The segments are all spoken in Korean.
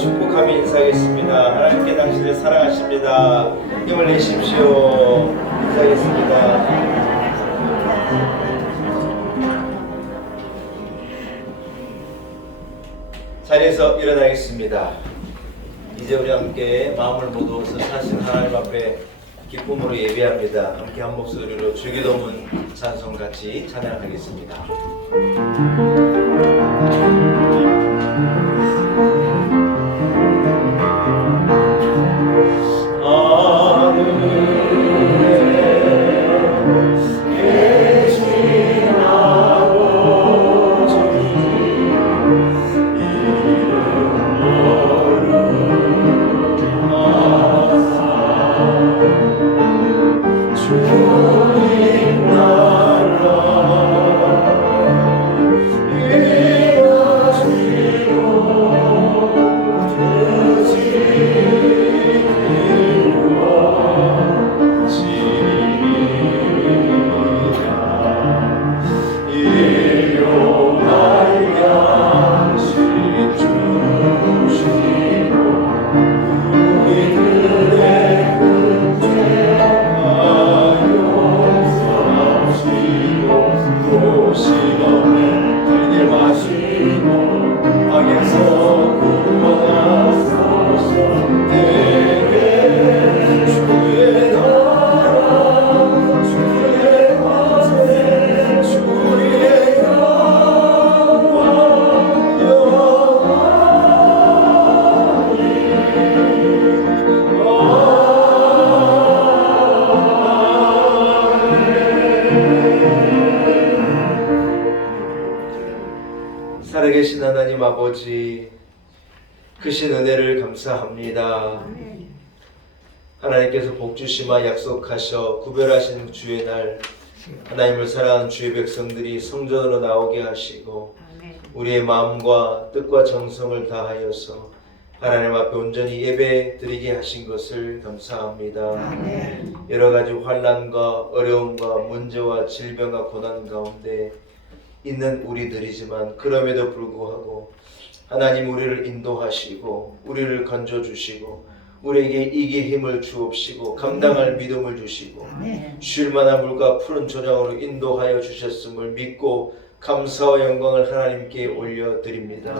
축복하며 인사하겠습니다. 하나님께 당신을 사랑하십니다. 힘을 내십시오. 인사하겠습니다. 자리에서 일어나겠습니다. 이제 우리 함께 마음을 모두어서 사신 하나님 앞에 기쁨으로 예배합니다. 함께 한 목소리로 주기도문 찬송 같이 찬양하겠습니다. 살아계신 하나님 아버지, 크신 은혜를 감사합니다. 하나님께서 복주시마 약속하셔 구별하신 주의 날, 하나님을 사랑하는 주의 백성들이 성전으로 나오게 하시고 우리의 마음과 뜻과 정성을 다하여서 하나님 앞에 온전히 예배 드리게 하신 것을 감사합니다. 여러 가지 환난과 어려움과 문제와 질병과 고난 가운데 있는 우리들이지만 그럼에도 불구하고 하나님 우리를 인도하시고 우리를 건져주시고 우리에게 이기의 힘을 주옵시고 감당할 믿음을 주시고 쉴만한 물과 푸른 조장으로 인도하여 주셨음을 믿고 감사와 영광을 하나님께 올려드립니다.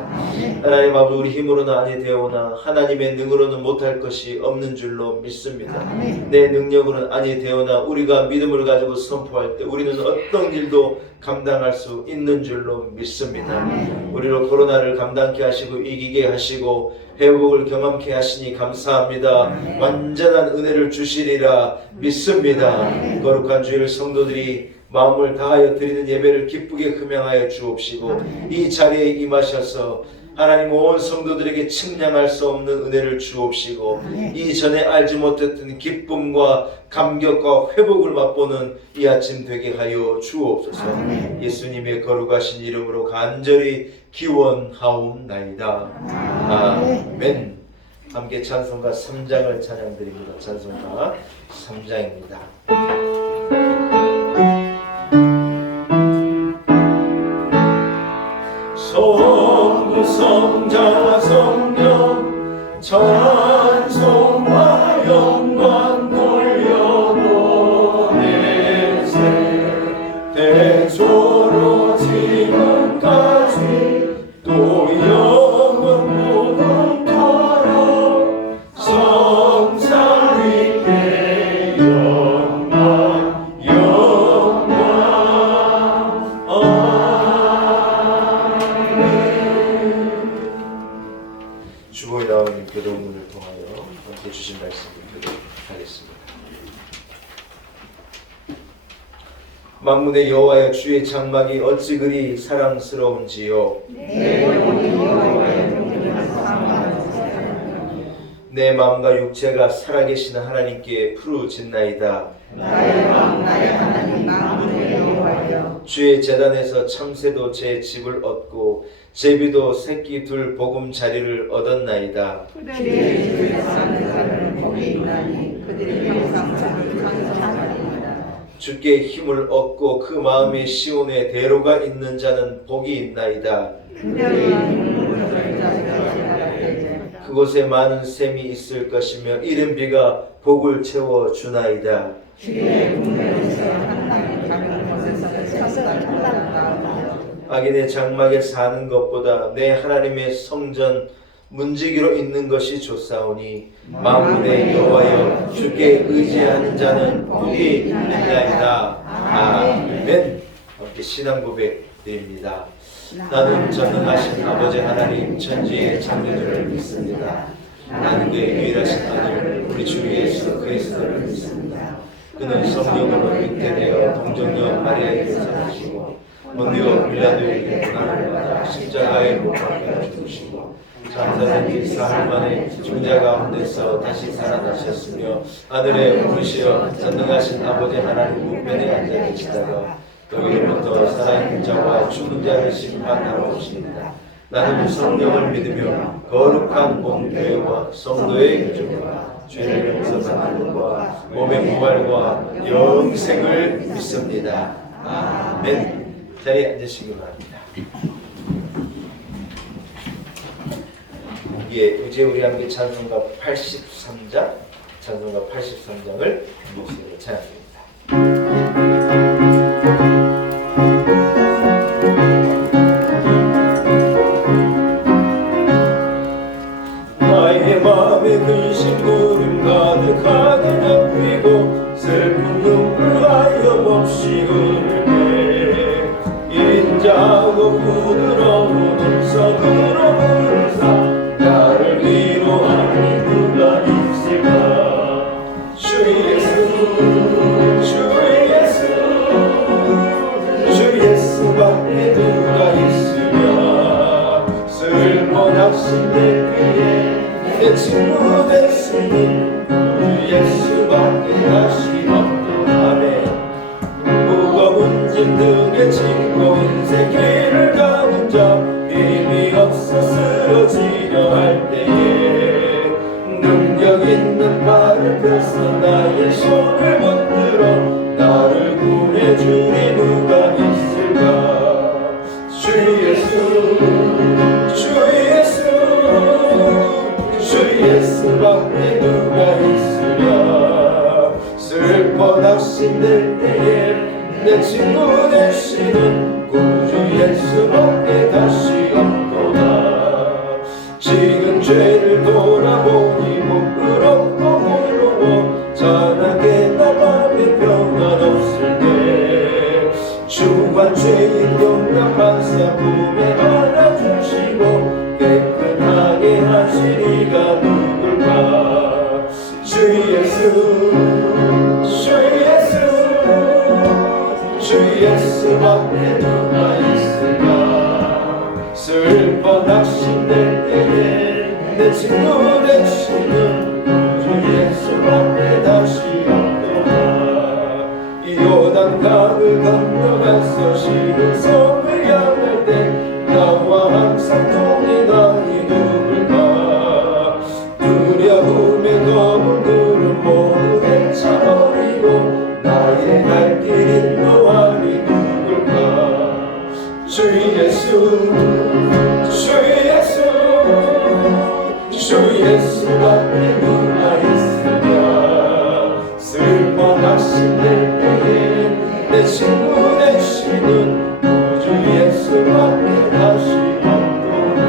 하나님 아버지, 우리 힘으로는 아니 되오나 하나님의 능으로는 못할 것이 없는 줄로 믿습니다. 내 능력으로는 아니 되오나 우리가 믿음을 가지고 선포할 때 우리는 어떤 일도 감당할 수 있는 줄로 믿습니다. 우리로 코로나를 감당케 하시고 이기게 하시고 회복을 경험케 하시니 감사합니다. 완전한 은혜를 주시리라 믿습니다. 거룩한 주일 성도들이 마음을 다하여 드리는 예배를 기쁘게 금양하여 주옵시고 이 자리에 임하셔서 하나님 온 성도들에게 측량할 수 없는 은혜를 주옵시고 이전에 알지 못했던 기쁨과 감격과 회복을 맛보는 이 아침 되게 하여 주옵소서. 예수님의 거룩하신 이름으로 간절히 기원하옵나이다. 아멘. 함께 찬송가 3장을 찬양드립니다. 찬송가 3장입니다. 성자 성령 찬송과 영광 돌려보내세 대초로 지금까지 또 영원 모동토록 성삼 위께 영광 영광 주보에 나오는 교도문을 통하여 함께 주신 말씀을 교도하겠습니다. 만문의 여호와여, 주의 장막이 어찌 그리 사랑스러운지요. 내 마음과 육체가 살아계신 하나님께 푸르짖나이다. 나의 마음 나의 하나님 만문의 여호와여, 주의 제단에서 참새도 제 집을 얻고 제비도 새끼 둘 보금자리를 얻었나이다. 그들의 집에 사는 자들은 복이 있나니 그들의 평상 자기 강성하리이다. 주께 힘을 얻고 그 마음에 시온에 대로가 있는 자는 복이 있나이다. 그들의 눈물을 자기가 지나갈 때에 그곳에 많은 샘이 있을 것이며 이른 비가 복을 채워 주나이다. 주의 국면에서 한땅 작은 곳에서 천사가 천당나오다. 악인의 장막에 사는 것보다 내 하나님의 성전 문지기로 있는 것이 좋사오니 만군의 여호와여 주께 의지하는 자는 복이 있나이다. 아멘. 함께 신앙 고백 드립니다. 나는 전능하신 아버지 하나님 천지의 창조주를 믿습니다. 나는 그의 유일하신 아들 우리 주 예수 그리스도를 믿습니다. 그는 성령으로 잉태되어 동정녀 마리아에게서 나시고 본디오 빌라도에게 고난을 받아 십자가에 못 박혀 죽으시고 장사된 지 사흘 만에 죽은 자 가운데서 다시 살아나셨으며 하늘에 오르시어 전능하신 아버지 하나님 우편에 앉아 계시다가 거기로부터 살아있는 자와 죽은 자를 심판하러 오십니다. 나는 성령을 믿으며 거룩한 본교회와 성도의 교제와 죄를 용서받는 것과 몸의 부활과 영생을 믿습니다. 아멘. 자리에 앉으시기 바랍니다. 이제 우리 함께 찬송가 83장, 찬송가 83장을 목소리로 찬양합니다. 나의 마음에 근심 구름 가득하게 덮이고 슬픈 눈물 하염없이 흐를 때 인자하고 부드러운 음성으로 부르사 나를 위로하니 누가 있을까. 주 예수 주 예수 주 예수밖에 누가 있으랴. 슬퍼 낙심될 때에 내 친구 되시니 주 예수밖에 다시 없도다. 무거운 짐 등에 짓고 인생 길을 가는 자 힘이 없어 쓰러지려 할 때에 능력 있는 말을 펴서 나의 손을 붙들어 나를 구해주리 누가 있을까. 주 예수 주 예수 주 예수밖에 누가 있으랴. 슬퍼 낙심될 때에 내 친구 되시는 구주 예수밖에 다시 없도다. 지금 죄를 돌아보니 부끄럽고 외로워 자나게 나 맘에 평안 없을 때 주관 죄인 용납 판사 품에 안아주시고 깨끗하게 하시리가 누굴까. 주 예수 주 예수 주 예수밖에 누가 있을까. 슬퍼 낙심될 때에 내 친구 되시는 구주 예수밖에 다시 없도다. 이 요단강을 건너가서 시든 섬을 향할 때 나와 항상 동행하니 누굴까. 두려움에 검은 구름 모두 헤쳐버리고 나의 갈 길 인도하니 누굴까. 주 예수 주 예수 주 예수밖에 누가 있으랴. 슬퍼 낙심될 때에 내 친구 되시는 구주 예수밖에 다시 없도다.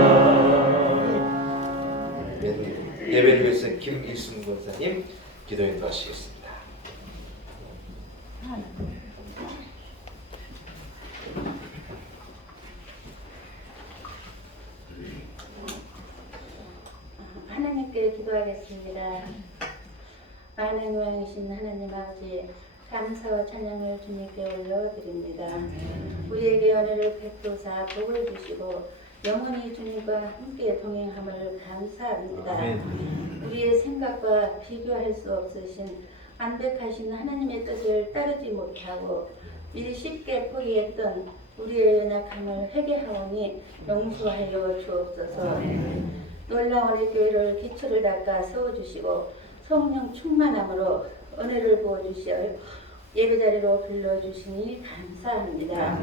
예배를 위해서 김일순 권사님 기도 인도하시겠습니다. 하나님께 기도하겠습니다. 많은 영광이신 하나님 아버지, 감사와 찬양을 주님께 올려드립니다. 우리에게 은혜를 베푸사 복을 주시고 영원히 주님과 함께 동행함을 감사합니다. 우리의 생각과 비교할 수 없으신 완벽하신 하나님의 뜻을 따르지 못하고 미리 쉽게 포기했던 우리의 연약함을 회개하오니 용서하여 주옵소서. 놀라운 우리 교회를 기초를 닦아 세워주시고 성령 충만함으로 은혜를 부어주시어 예배자리로 불러주시니 감사합니다.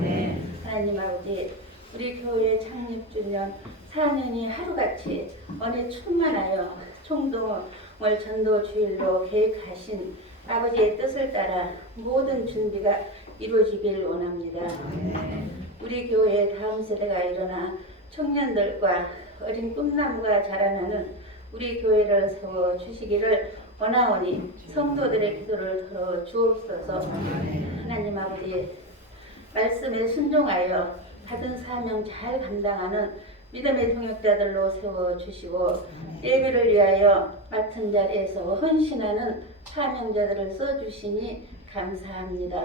하나님 아버지, 우리 교회 창립주년 4년이 하루같이 은혜 충만하여 총동을 전도 주일로 계획하신 아버지의 뜻을 따라 모든 준비가 이루어지길 원합니다. 우리 교회 다음 세대가 일어나 청년들과 어린 꿈나무가 자라나는 우리 교회를 세워 주시기를 원하오니 성도들의 기도를 들어 주옵소서. 하나님 아버지, 말씀에 순종하여 받은 사명 잘 감당하는 믿음의 동역자들로 세워주시고 예배를 위하여 맡은 자리에서 헌신하는 사명자들을 써주시니 감사합니다.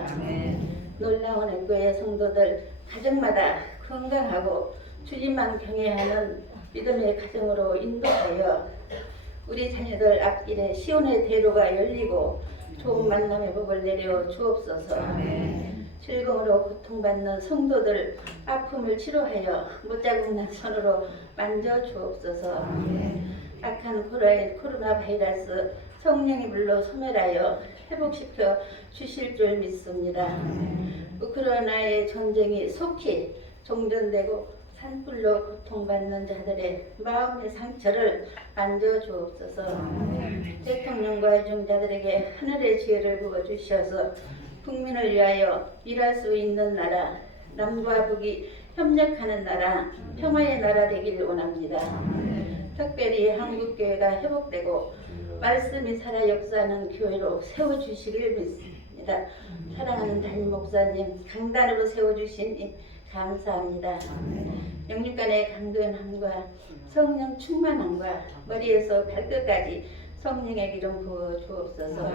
놀라운 애교의 성도들 가정마다 건강하고 주님만 경외하는 믿음의 가정으로 인도하여 우리 자녀들 앞길에 시온의 대로가 열리고 좋은 만남의 복을 내려 주옵소서. 질병으로 고통받는 성도들 아픔을 치료하여 못자국난 손으로 만져 주옵소서. 악한 코로나 바이러스 성령의 불로 소멸하여 회복시켜 주실 줄 믿습니다. 우크라이나의 전쟁이 속히 종전되고 산불로 고통받는 자들의 마음의 상처를 만져 주옵소서. 대통령과 유종자들에게 하늘의 지혜를 부어주셔서 국민을 위하여 일할 수 있는 나라, 남과 북이 협력하는 나라, 평화의 나라 되기를 원합니다. 특별히 한국교회가 회복되고 말씀이 살아 역사하는 교회로 세워주시길 믿습니다. 사랑하는 담임 목사님, 강단으로 세워주시니 감사합니다. 영육간의 강건함과 성령 충만함과 머리에서 발끝까지 성령의 기름 부어 주옵소서.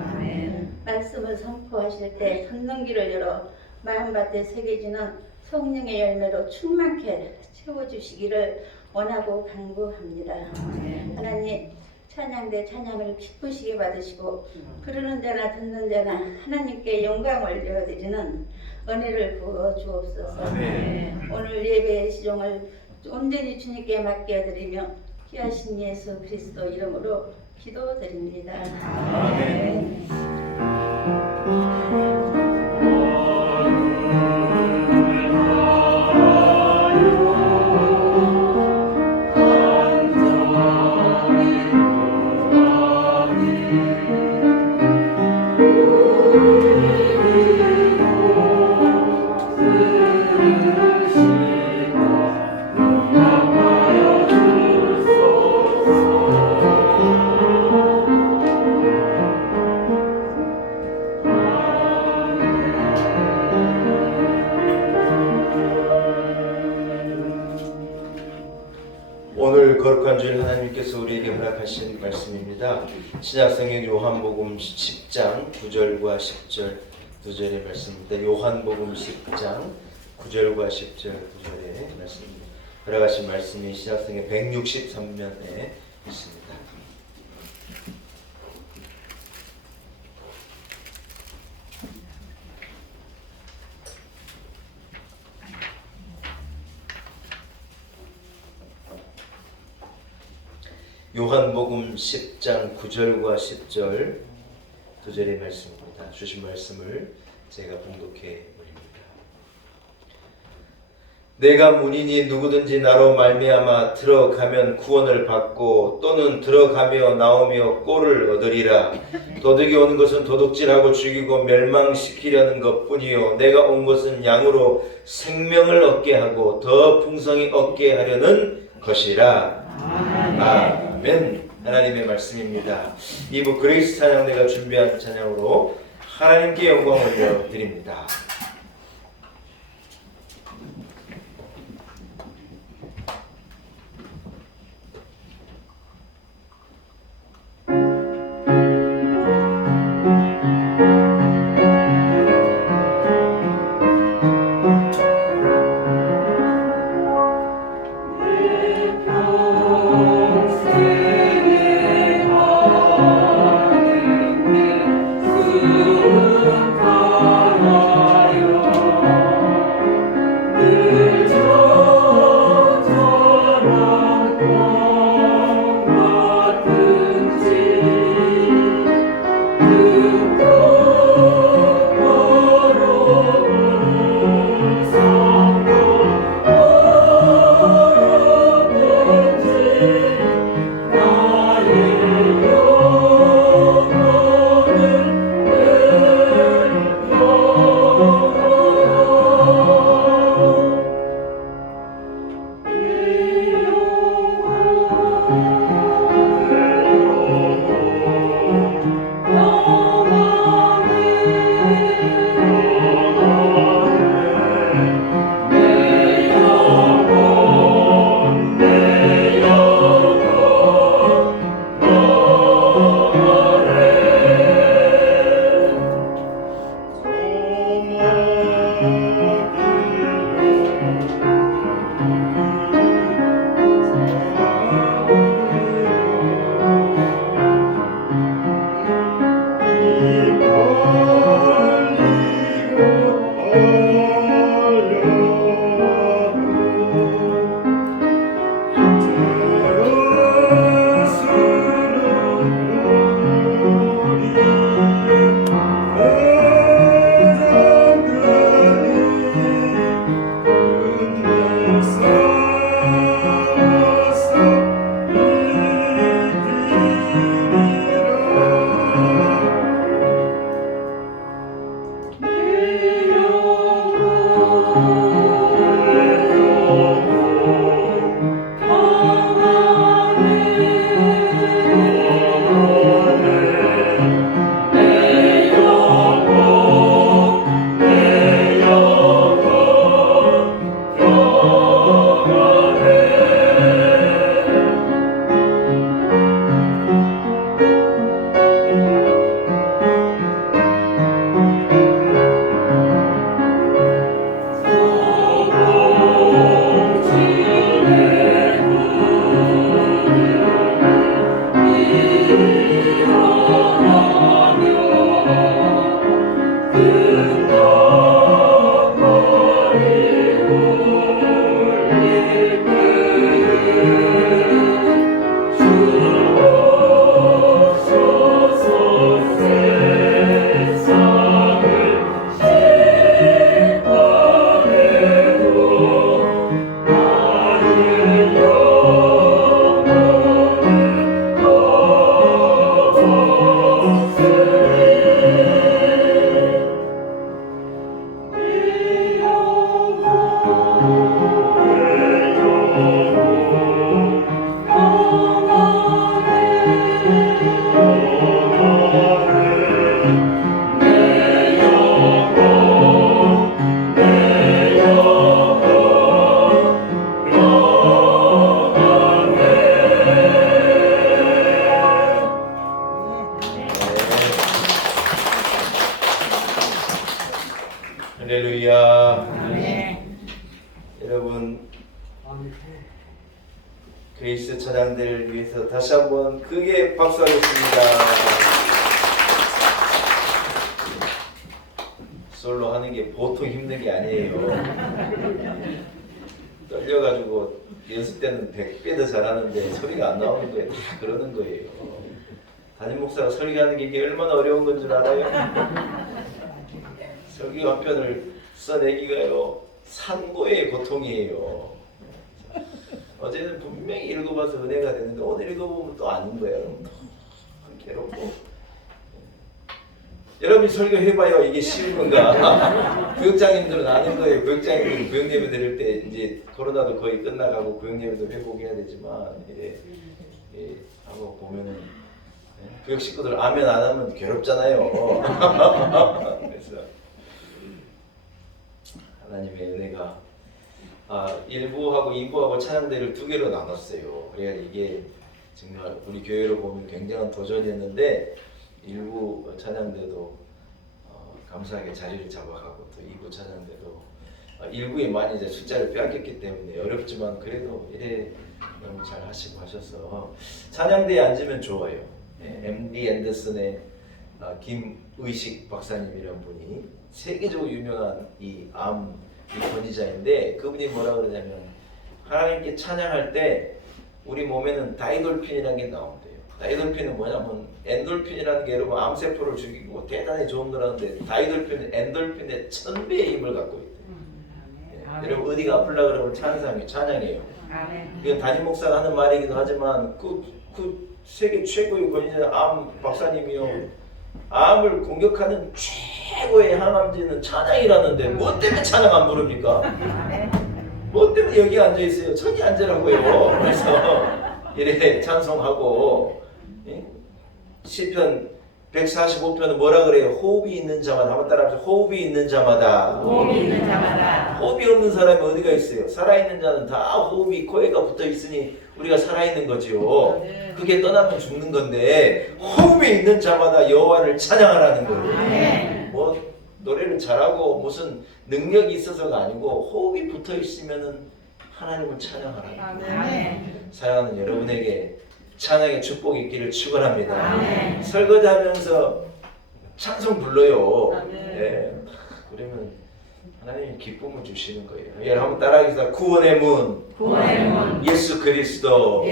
말씀을 선포하실 때 걷는 열어 마음밭에 새겨지는 성령의 열매로 충만케 채워주시기를 원하고 간구합니다. 하나님, 찬양대 찬양을 기쁘시게 받으시고 부르는 자나 듣는 자나 하나님께 영광을 올려드리는 은혜를 부어 주옵소서. 오늘 예배의 시종을 온전히 주님께 맡겨드리며 귀하신 예수 그리스도 이름으로 기도드립니다. 아멘. 오늘 거룩한 주일 하나님께서 우리에게 허락하신 말씀입니다. 신약성경 요한복음 10장 9절과 10절 2절의 말씀입니다. 요한복음 10장 9절과 10절 2절의 말씀입니다. 허락하신 말씀이 신약성경 163면에 있습니다. 요한복음 10장 9절과 10절 2절의 말씀입니다. 주신 말씀을 제가 봉독해 드립니다. 내가 문이니 누구든지 나로 말미암아 들어가면 구원을 받고 또는 들어가며 나오며 꼴을 얻으리라. 도둑이 온 것은 도둑질하고 죽이고 멸망시키려는 것뿐이요 내가 온 것은 양으로 생명을 얻게 하고 더 풍성히 얻게 하려는 것이라. 아멘. 하나님의 말씀입니다. 2부 그레이스 찬양 내가 준비한 찬양으로 하나님께 영광 올려드립니다. 주 예수 찬양대를 위해서 다시 한번 크게 박수하겠습니다. 솔로 하는 게 보통 힘든 게 아니에요. 떨려가지고 연습 때는 100배 더 잘하는데 소리가 안 나오는 거예요. 다 그러는 거예요. 담임 목사가 설교하는 게 이게 얼마나 어려운 건 줄 알아요? 설교 한 편을 써내기가요 산고의 고통이에요. 어제는 분명히 읽어봐서 은혜가 되는데 오늘 읽어보면 또 아는 거예요. 또 괴롭고. 여러분이 설교해봐요. 이게 쉬운 건가? 구역장님들은 아는 거예요. 구역장님들은 구역예배 드릴 때 이제 코로나도 거의 끝나가고 구역예배도 회복해야 되지만 하고 보면은 구역 식구들 아멘 안 하면 괴롭잖아요. 그래서 하나님의 은혜가 1부하고 2부하고 찬양대를 2개로 나눴어요. 그래야 이게 정말 우리 교회로 보면 굉장한 도전이었는데 1부 찬양대도 감사하게 자리를 잡아가고 또 2부 찬양대도 1부에 많이 이제 숫자를 빼앗겼기 때문에 어렵지만 그래도 이래 너무 잘 하시고 하셔서 찬양대에 앉으면 좋아요. MD 앤더슨의 김의식 박사님이라는 분이 세계적으로 유명한 이 권위자인데 그분이 뭐라 그러냐면 하나님께 찬양할 때 우리 몸에는 다이돌핀이라는 게 나온대요. 다이돌핀은 뭐냐면 엔돌핀이라는 게 여러분 암세포를 죽이고 대단히 좋은 거라는데 다이돌핀은 엔돌핀의 1000배의 힘을 갖고 있대요. 여러분 어디가 아플라 그러면 찬양해요. 이건 담임 목사가 하는 말이기도 하지만 그 세계 최고의 권위자 암 박사님이요. 암을 공격하는 최고의 항암제는 찬양이라는데 뭐 때문에 찬양 안 부릅니까? 뭐 때문에 여기 앉아 있어요? 천이 앉으라고요. 그래서 이래 찬송하고 시편 145편은 뭐라 그래요? 호흡이 있는 자마다 한번 따라합시다. 호흡이 있는 자마다. 호흡이 있는 자마다. 호흡이 없는 사람이 어디가 있어요? 살아있는 자는 다 호흡이 코에가 붙어 있으니 우리가 살아있는 거죠. 그게 떠나면 죽는 건데 호흡이 있는 자마다 여호와를 찬양하라는 거예요. 뭐 노래를 잘하고 무슨 능력이 있어서가 아니고 호흡이 붙어 있으면은 하나님을 찬양하라는 거예요. 사랑하는 여러분에게 찬양의 축복이 있기를 축원합니다. 설거지하면서 찬송 불러요. 그러면 하나님이 기쁨을 주시는 거예요. 여러분 한번 따라하겠습니다. 구원의 문, 예수 그리스도.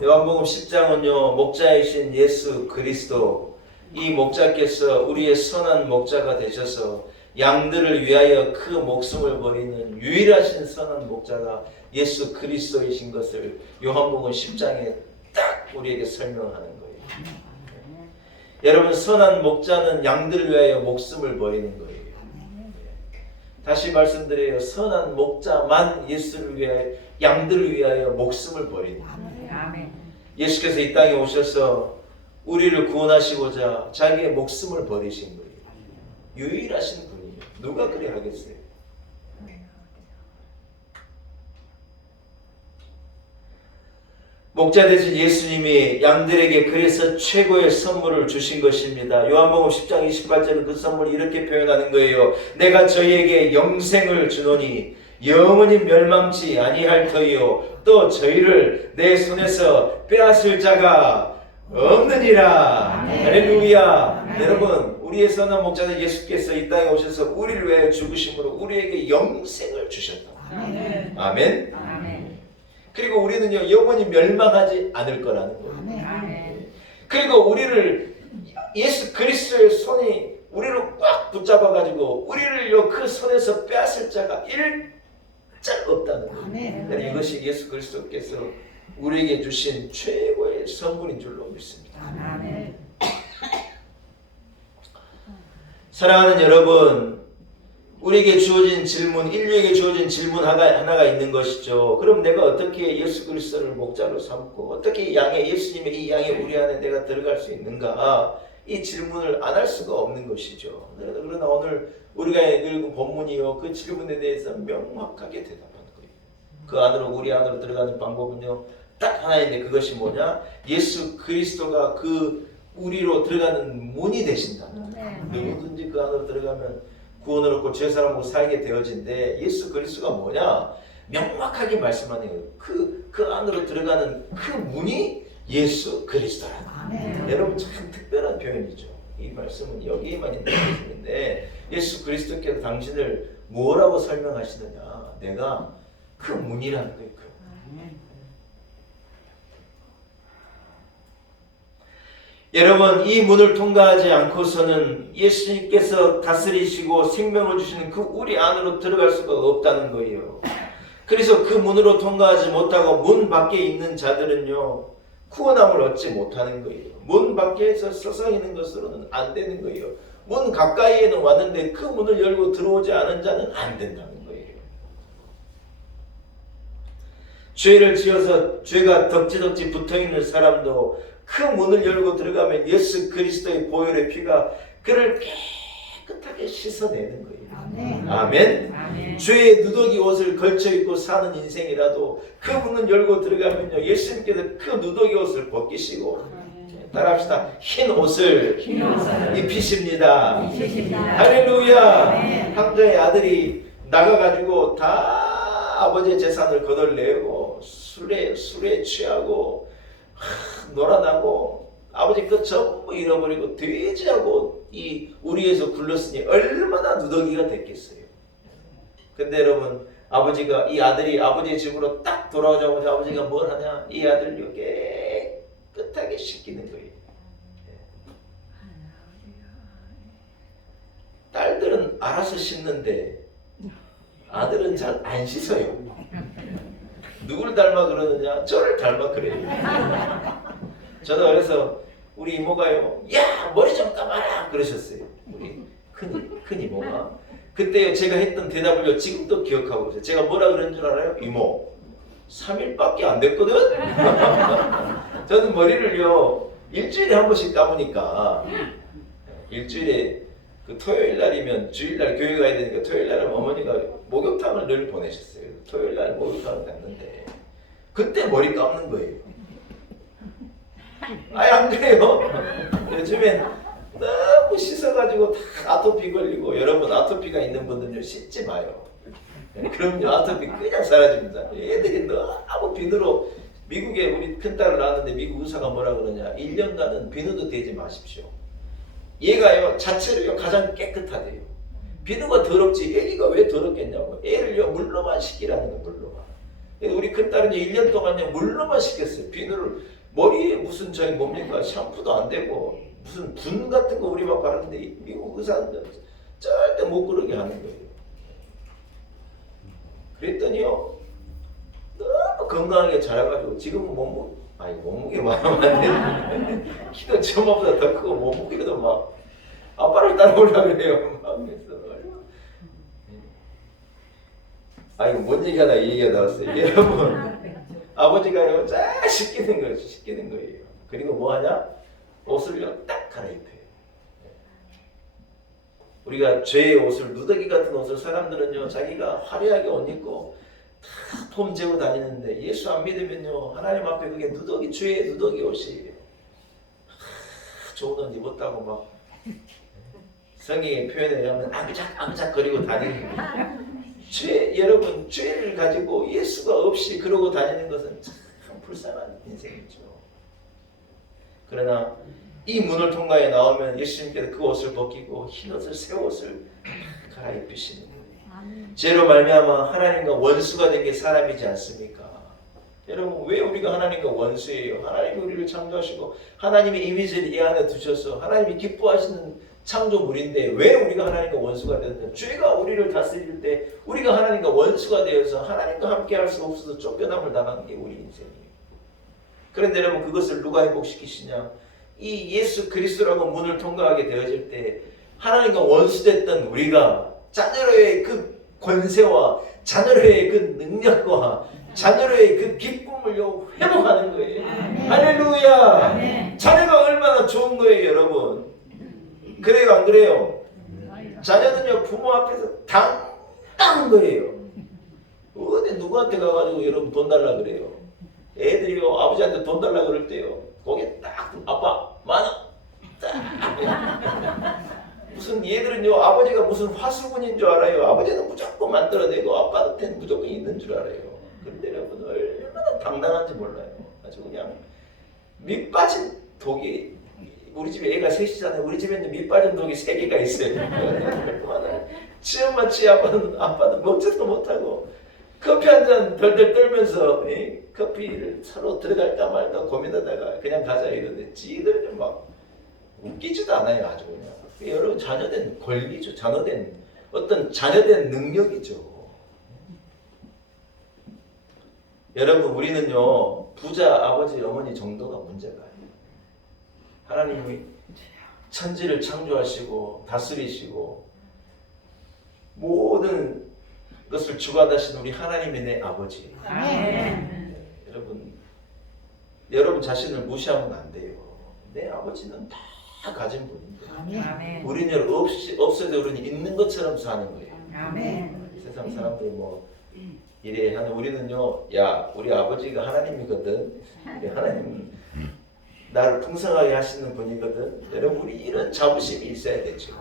요한복음 10장은요 목자이신 예수 그리스도, 이 목자께서 우리의 선한 목자가 되셔서 양들을 위하여 그 목숨을 버리는 유일하신 선한 목자가 예수 그리스도이신 것을 요한복음 10장에 딱 우리에게 설명하는 거예요. 여러분 선한 목자는 양들을 위하여 목숨을 버리는 거예요. 다시 말씀드려요. 선한 목자만 예수를 위하여 양들을 위하여 목숨을 버리는 거예요. 예수께서 이 땅에 오셔서 우리를 구원하시고자 자기의 목숨을 버리신 거예요. 유일하신 분이에요. 누가 그래 하겠어요? 목자 되신 예수님이 양들에게 그래서 최고의 선물을 주신 것입니다. 요한복음 10장 28절은 그 선물을 이렇게 표현하는 거예요. 내가 저희에게 영생을 주노니 영원히 멸망치 아니할 터이요 또 저희를 내 손에서 빼앗을 자가 없느니라. 할렐루야. 여러분 우리의 선한 목자는 예수께서 이 땅에 오셔서 우리를 위해 죽으심으로 우리에게 영생을 주셨다. 아멘. 그리고 우리는요 영원히 멸망하지 않을 거라는 거예요. 그리고 우리를 예수 그리스도의 손이 우리를 꽉 붙잡아가지고 우리를 그 손에서 빼앗을 자가 일짤 없다는 거예요. 이것이 예수 그리스도께서 우리에게 주신 최고의 선물인 줄로 믿습니다. 사랑하는 여러분, 우리에게 주어진 질문, 인류에게 주어진 질문 하나가 있는 것이죠. 그럼 내가 어떻게 예수 그리스도를 목자로 삼고 어떻게 예수님의 이 양의 우리 안에 내가 들어갈 수 있는가? 이 질문을 안 할 수가 없는 것이죠. 그러나 오늘 우리가 읽은 본문이요 그 질문에 대해서 명확하게 대답하는 거예요. 그 안으로 우리 안으로 들어가는 방법은요 딱 하나인데 그것이 뭐냐? 예수 그리스도가 그 우리로 들어가는 문이 되신다는 거예요. 누구든지 그 안으로 들어가면 구원을 얻고 죄사함으로 살게 되어진데 예수 그리스도가 뭐냐? 명확하게 말씀하네요. 그 그 안으로 들어가는 그 문이 예수 그리스도라. 여러분 참 특별한 표현이죠. 이 말씀은 여기에만 있는 말씀인데 예수 그리스도께서 당신을 뭐라고 설명하시느냐? 내가 그 문이라는 거예요. 여러분 이 문을 통과하지 않고서는 예수님께서 다스리시고 생명을 주시는 그 우리 안으로 들어갈 수가 없다는 거예요. 그래서 그 문으로 통과하지 못하고 문 밖에 있는 자들은요 구원함을 얻지 못하는 거예요. 문 밖에서 서성이는 것으로는 안 되는 거예요. 문 가까이에는 왔는데 그 문을 열고 들어오지 않은 자는 안 된다는 거예요. 죄를 지어서 죄가 덕지덕지 붙어있는 사람도 그 문을 열고 들어가면 예수 그리스도의 보혈의 피가 그를 깨끗하게 씻어내는 거예요. 아멘. 죄의 누더기 옷을 걸쳐 입고 사는 인생이라도 그 문을 열고 들어가면요 예수님께서 그 누더기 옷을 벗기시고 따라합시다. 흰 옷을 입히십니다. 할렐루야. 황자의 아들이 나가가지고 다 아버지의 재산을 거덜내고 술에 취하고 놀아나고 아버지 그 전부 잃어버리고 돼지하고 이 우리에서 굴렀으니 얼마나 누더기가 됐겠어요. 근데 여러분 아버지가 이 아들이 아버지의 집으로 딱 돌아오자마자 아버지가 뭘 하냐? 이 아들을 깨끗하게 씻기는 거예요. 딸들은 알아서 씻는데 아들은 잘 안 씻어요. 누구를 닮아 그러느냐? 저를 닮아 그래요. 저도 그래서 우리 이모가요, 야 머리 좀 감아라 그러셨어요. 우리 큰 이모가. 그때 제가 했던 대답을요 지금도 기억하고 있어요. 제가 뭐라 그런 줄 알아요? 이모 3일밖에 안 됐거든? 저는 머리를요 일주일에 한 번씩 감으니까 일주일에 그 토요일 날이면 주일날 교회 가야 되니까 토요일 날은 어머니가 목욕탕을 늘 보내셨어요. 토요일 날 목욕탕을 갔는데 그때 머리 감는 거예요. 아예 안 그래요? 요즘엔 너무 씻어가지고 다 아토피 걸리고 여러분 아토피가 있는 분들은 씻지 마요. 그럼요 아토피 그냥 사라집니다. 애들이 너무 비누로 미국에 우리 큰딸을 낳았는데 미국 의사가 뭐라 그러냐 1년간은 비누도 대지 마십시오. 얘가요 자체로요 가장 깨끗하대요. 비누가 더럽지 애기가 왜 더럽겠냐고. 애를요 물로만 씻기라는 거 물로만. 우리 큰딸은 1년 동안요 물로만 씻겼어요. 비누를 머리에 무슨 저기 뭡니까 샴푸도 안 되고 무슨 분 같은 거 우리 막 바르는데 미국 의사는 절대 못 그러게 하는 거예요. 그랬더니요 너무 건강하게 자라가지고 지금은 몸무게 말하면 안 되는데 키도 저마보다 더 크고 몸무게도 막 아빠를 따라오려고 그래요. 막 그래서 이거 뭔 얘기하다 이 얘기가 나왔어요. 여러분 아버지가요 쫙 씻기는 거예요. 그리고 뭐 하냐? 옷을요 딱 갈아입혀요. 우리가 죄의 옷을 누더기 같은 옷을 사람들은요 자기가 화려하게 옷 입고 다 폼 재고 다니는데 예수 안 믿으면요 하나님 앞에 그게 누더기 죄의 누더기 옷이에요. 좋은 옷 입었다고 막 성경의 표현에 의하면 아그작 거리고 다니는 거예요. 여러분 죄를 가지고 예수가 없이 그러고 다니는 것은 참 불쌍한 인생이죠. 그러나 이 문을 통과해 나오면 예수님께서 그 옷을 벗기고 흰 옷을 새 옷을 갈아입히시는 거예요. 죄로 말미암아 하나님과 원수가 된 게 사람이지 않습니까? 여러분 왜 우리가 하나님과 원수예요? 하나님이 우리를 창조하시고 하나님의 이미지를 이 안에 두셔서 하나님이 기뻐하시는 창조물인데 왜 우리가 하나님과 원수가 되었냐? 죄가 우리를 다스릴 때 우리가 하나님과 원수가 되어서 하나님과 함께 할 수 없어서 쫓겨남을 당하는 게 우리 인생이에요. 그런데 여러분 그것을 누가 회복시키시냐? 이 예수 그리스도라고 문을 통과하게 되어질 때 하나님과 원수됐던 우리가 자녀로의 그 권세와 자녀로의 그 능력과 자녀로의 그 기쁨을 회복하는 거예요. 할렐루야! 자녀가 얼마나 좋은 거예요, 여러분. 그래요, 안 그래요? 자녀는요, 부모 앞에서 당당한 거예요. 어디 누구한테 가가지고 여러분 돈 달라 그래요. 애들이요, 아버지한테 돈 달라 그럴 때요, 거기에 딱, 아빠, 10,000원. 딱. 무슨 얘들은요, 아버지가 무슨 화수분인 줄 알아요. 아버지는 무조건 만들어내고 아빠한테는 무조건 있는 줄 알아요. 근데 여러분 얼마나 당당한지 몰라요. 아주 그냥 밑 빠진 독이, 우리 집에 애가 셋이잖아요. 우리 집에는 밑 빠진 독이 3개가 있어요. 얼마나 치엄만 치 아빠는 먹지도 못하고 커피 한 잔 덜덜 떨면서 커피를 사러 들어갈까 말까 고민하다가 그냥 가자 이러는데 지들은 막 웃기지도 않아요. 아주 그냥. 여러분 자녀된 권리죠. 자녀된 능력이죠. 여러분 우리는요 부자 아버지 어머니 정도가 문제가 아니에요. 하나님이 천지를 창조하시고 다스리시고 모든 것을 주관하신 우리 하나님이 내 아버지. 여러분 자신을 무시하면 안 돼요. 내 아버지는 다 가진 분인데 우리는 없어도 우리는 있는 것처럼 사는 거예요. 세상 사람들이 뭐 이래 하는 우리는요, 야 우리 아버지가 하나님이거든. 하나님 나를 풍성하게 하시는 분이거든. 여러분 우리 이런 자부심이 있어야 되죠.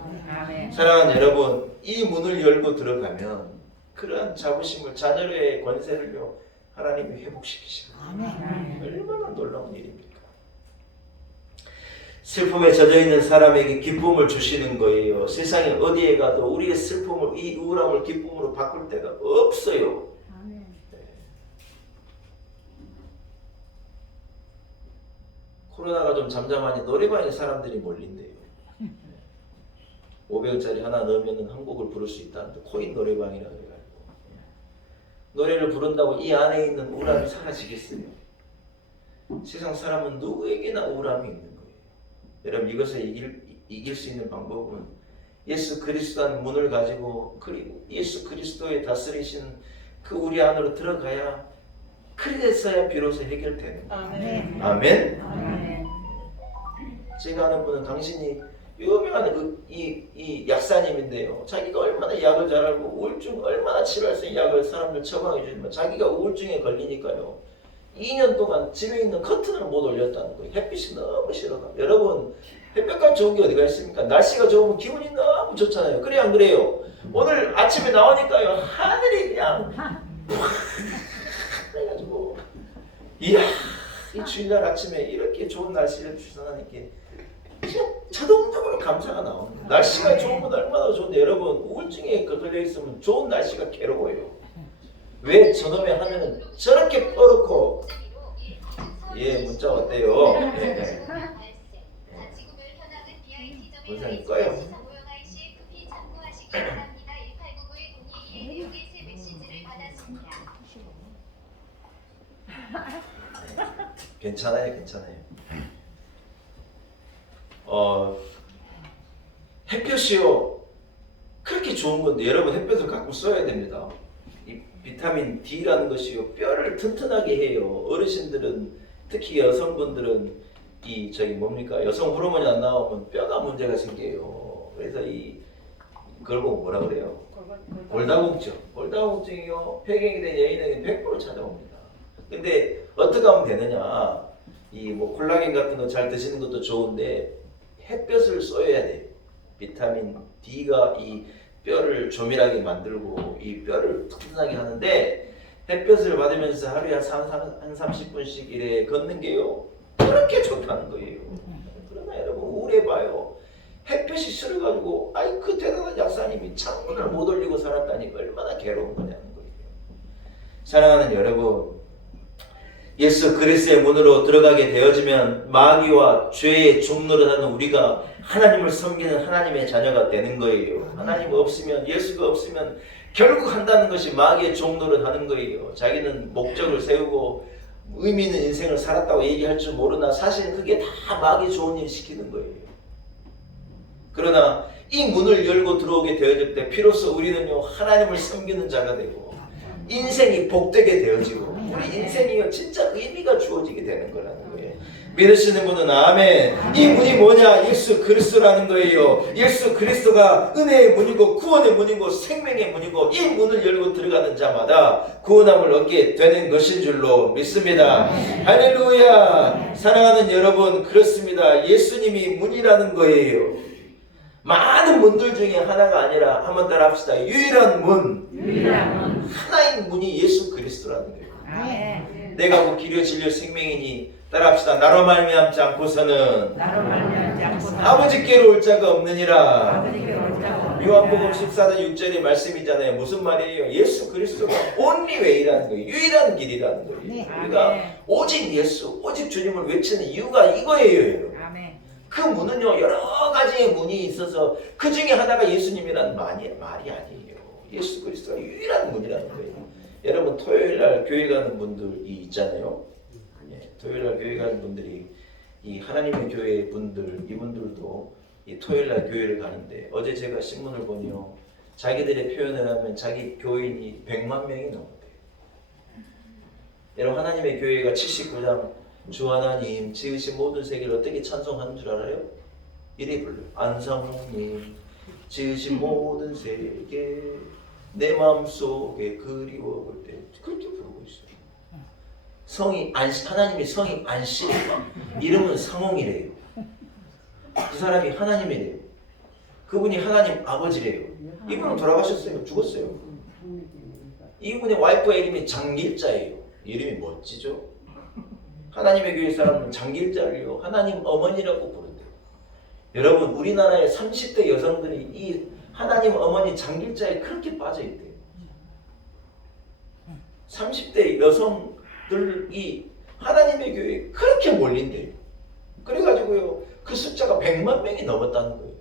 사랑하는 여러분, 이 문을 열고 들어가면 그러한 자부심을, 자녀의 권세를요 하나님이 회복시키시는 얼마나 놀라운 일입니까? 슬픔에 젖어있는 사람에게 기쁨을 주시는 거예요. 세상에 어디에 가도 우리의 슬픔을, 이 우울함을 기쁨으로 바꿀 데가 없어요. 코로나가 좀 잠잠하니 노래방에 사람들이 몰린대요. 500원짜리 하나 넣으면 한 곡을 부를 수 있다는데 코인 노래방이라고 해가지고 노래를 부른다고 이 안에 있는 우울함이 사라지겠어요? 세상 사람은 누구에게나 우울함이 있는 거예요. 여러분 이것을 이길 수 있는 방법은 예수 그리스도라는 문을 가지고 그리고 예수 그리스도의 다스리시는 그 우리 안으로 들어가야, 그래서야 비로소 해결되는 거예요. 아멘. 제가 아는 분은 당신이 유명한 이 약사님인데요. 자기가 얼마나 약을 잘 알고 우울증 얼마나 치료할 수 있는 약을 사람들 처방해 주지만 자기가 우울증에 걸리니까요 2년 동안 집에 있는 커튼을 못 올렸다는 거예요. 햇빛이 너무 싫어가. 여러분 햇볕까지 좋은 게 어디가 있습니까? 날씨가 좋으면 기분이 너무 좋잖아요. 그래 안 그래요? 오늘 아침에 나오니까요 하늘이 그냥 그래가지고 이야 이 주일날 아침에 이렇게 좋은 날씨를 주셔서 하나님께 그냥 자동적으로 감사가 나오는 거예요. 날씨가 좋으면 얼마나 좋은데 여러분 우울증에 걸려 있으면 좋은 날씨가 괴로워요. 왜 저놈의 하늘은 저렇게 뻐렇고 문자 왔대요. 원장님 꺼요. 괜찮아요. 햇볕이요 그렇게 좋은 건데 여러분 햇볕을 가끔 써야 됩니다. 이 비타민 D라는 것이요 뼈를 튼튼하게 해요. 어르신들은 특히 여성분들은 여성 호르몬이 안 나오면 뼈가 문제가 생겨요. 그래서 그걸 보고 뭐라 그래요? 골다공증이요 폐경이 된 여인에게 100% 찾아옵니다. 근데 어떻게 하면 되느냐? 콜라겐 같은 거 잘 드시는 것도 좋은데 햇볕을 쏘여야 돼요. 비타민 D가 이 뼈를 조밀하게 만들고 이 뼈를 튼튼하게 하는데 햇볕을 받으면서 하루에 한 30분씩 이래 걷는 게요 그렇게 좋다는 거예요. 그러나 여러분 우울해봐요. 햇볕이 싫어가지고 그 대단한 약사님이 창문을 못 올리고 살았다니 얼마나 괴로운 거냐는 거예요. 사랑하는 여러분, 예수 그리스도의 문으로 들어가게 되어지면 마귀와 죄의 종노릇하는 우리가 하나님을 섬기는 하나님의 자녀가 되는 거예요. 하나님 없으면, 예수가 없으면 결국 한다는 것이 마귀의 종노릇하는 거예요. 자기는 목적을 세우고 의미 있는 인생을 살았다고 얘기할 줄 모르나 사실은 그게 다 마귀 좋은 일 시키는 거예요. 그러나 이 문을 열고 들어오게 되어질 때 비로소 우리는요 하나님을 섬기는 자가 되고 인생이 복되게 되어지고 우리 인생이 진짜 의미가 주어지게 되는 거라는 거예요. 믿으시는 분은 아멘. 이 문이 뭐냐? 예수 그리스도라는 거예요. 예수 그리스도가 은혜의 문이고 구원의 문이고 생명의 문이고 이 문을 열고 들어가는 자마다 구원함을 얻게 되는 것인 줄로 믿습니다. 할렐루야. 사랑하는 여러분, 그렇습니다. 예수님이 문이라는 거예요. 많은 문들 중에 하나가 아니라 한번 따라 합시다. 유일한 문. 하나인 문이 예수 그리스도라는 거예요. 아멘. 내가 그 길이요 진리요 생명이니 따라합시다. 나로 말미암지 않고서는 나로 말미암지 않고서는 아버지께로 올 자가 없느니라. 아버지께로 올 자가 없느니라. 요한복음 14장 6절의 말씀이잖아요. 무슨 말이에요? 예수 그리스도가 only way라는 거예요. 유일한 길이라는 거예요. 네. 우리가 아멘. 오직 예수, 오직 주님을 외치는 이유가 이거예요. 여러분. 아멘. 그 문은요 여러 가지의 문이 있어서 그 중에 하나가 예수님이라는 말이 아니에요. 예수 그리스도가 유일한 문이라는 거예요. 여러분 토요일 날 교회 가는 분들이 있잖아요. 예, 토요일 날 교회 가는 분들이 이 하나님의 교회 분들 이분들도 이 토요일 날 교회를 가는데 어제 제가 신문을 보니요 자기들의 표현을 하면 자기 교인이 100만 명이 넘었대요. 여러분 하나님의 교회가 79장 주 하나님 지으신 모든 세계를 어떻게 찬송하는 줄 알아요? 이래 불러요. 안상홍님 지으신 모든 세계 내 마음속에 그리워 볼 때 그렇게 부르고 있어요. 성이 하나님이 성이 안씨래요. 이름은 상홍이래요. 그 사람이 하나님이래요. 그분이 하나님 아버지래요. 이분은 돌아가셨어요. 죽었어요. 이분의 와이프가 이름이 장길자예요. 이름이 멋지죠? 하나님의 교회 사람은 장길자를요 하나님 어머니라고 부른대요. 여러분 우리나라의 30대 여성들이 이 하나님 어머니 장길자에 그렇게 빠져있대요. 30대 여성들이 하나님의 교회에 그렇게 몰린대요. 그래가지고요 그 숫자가 100만 명이 넘었다는 거예요.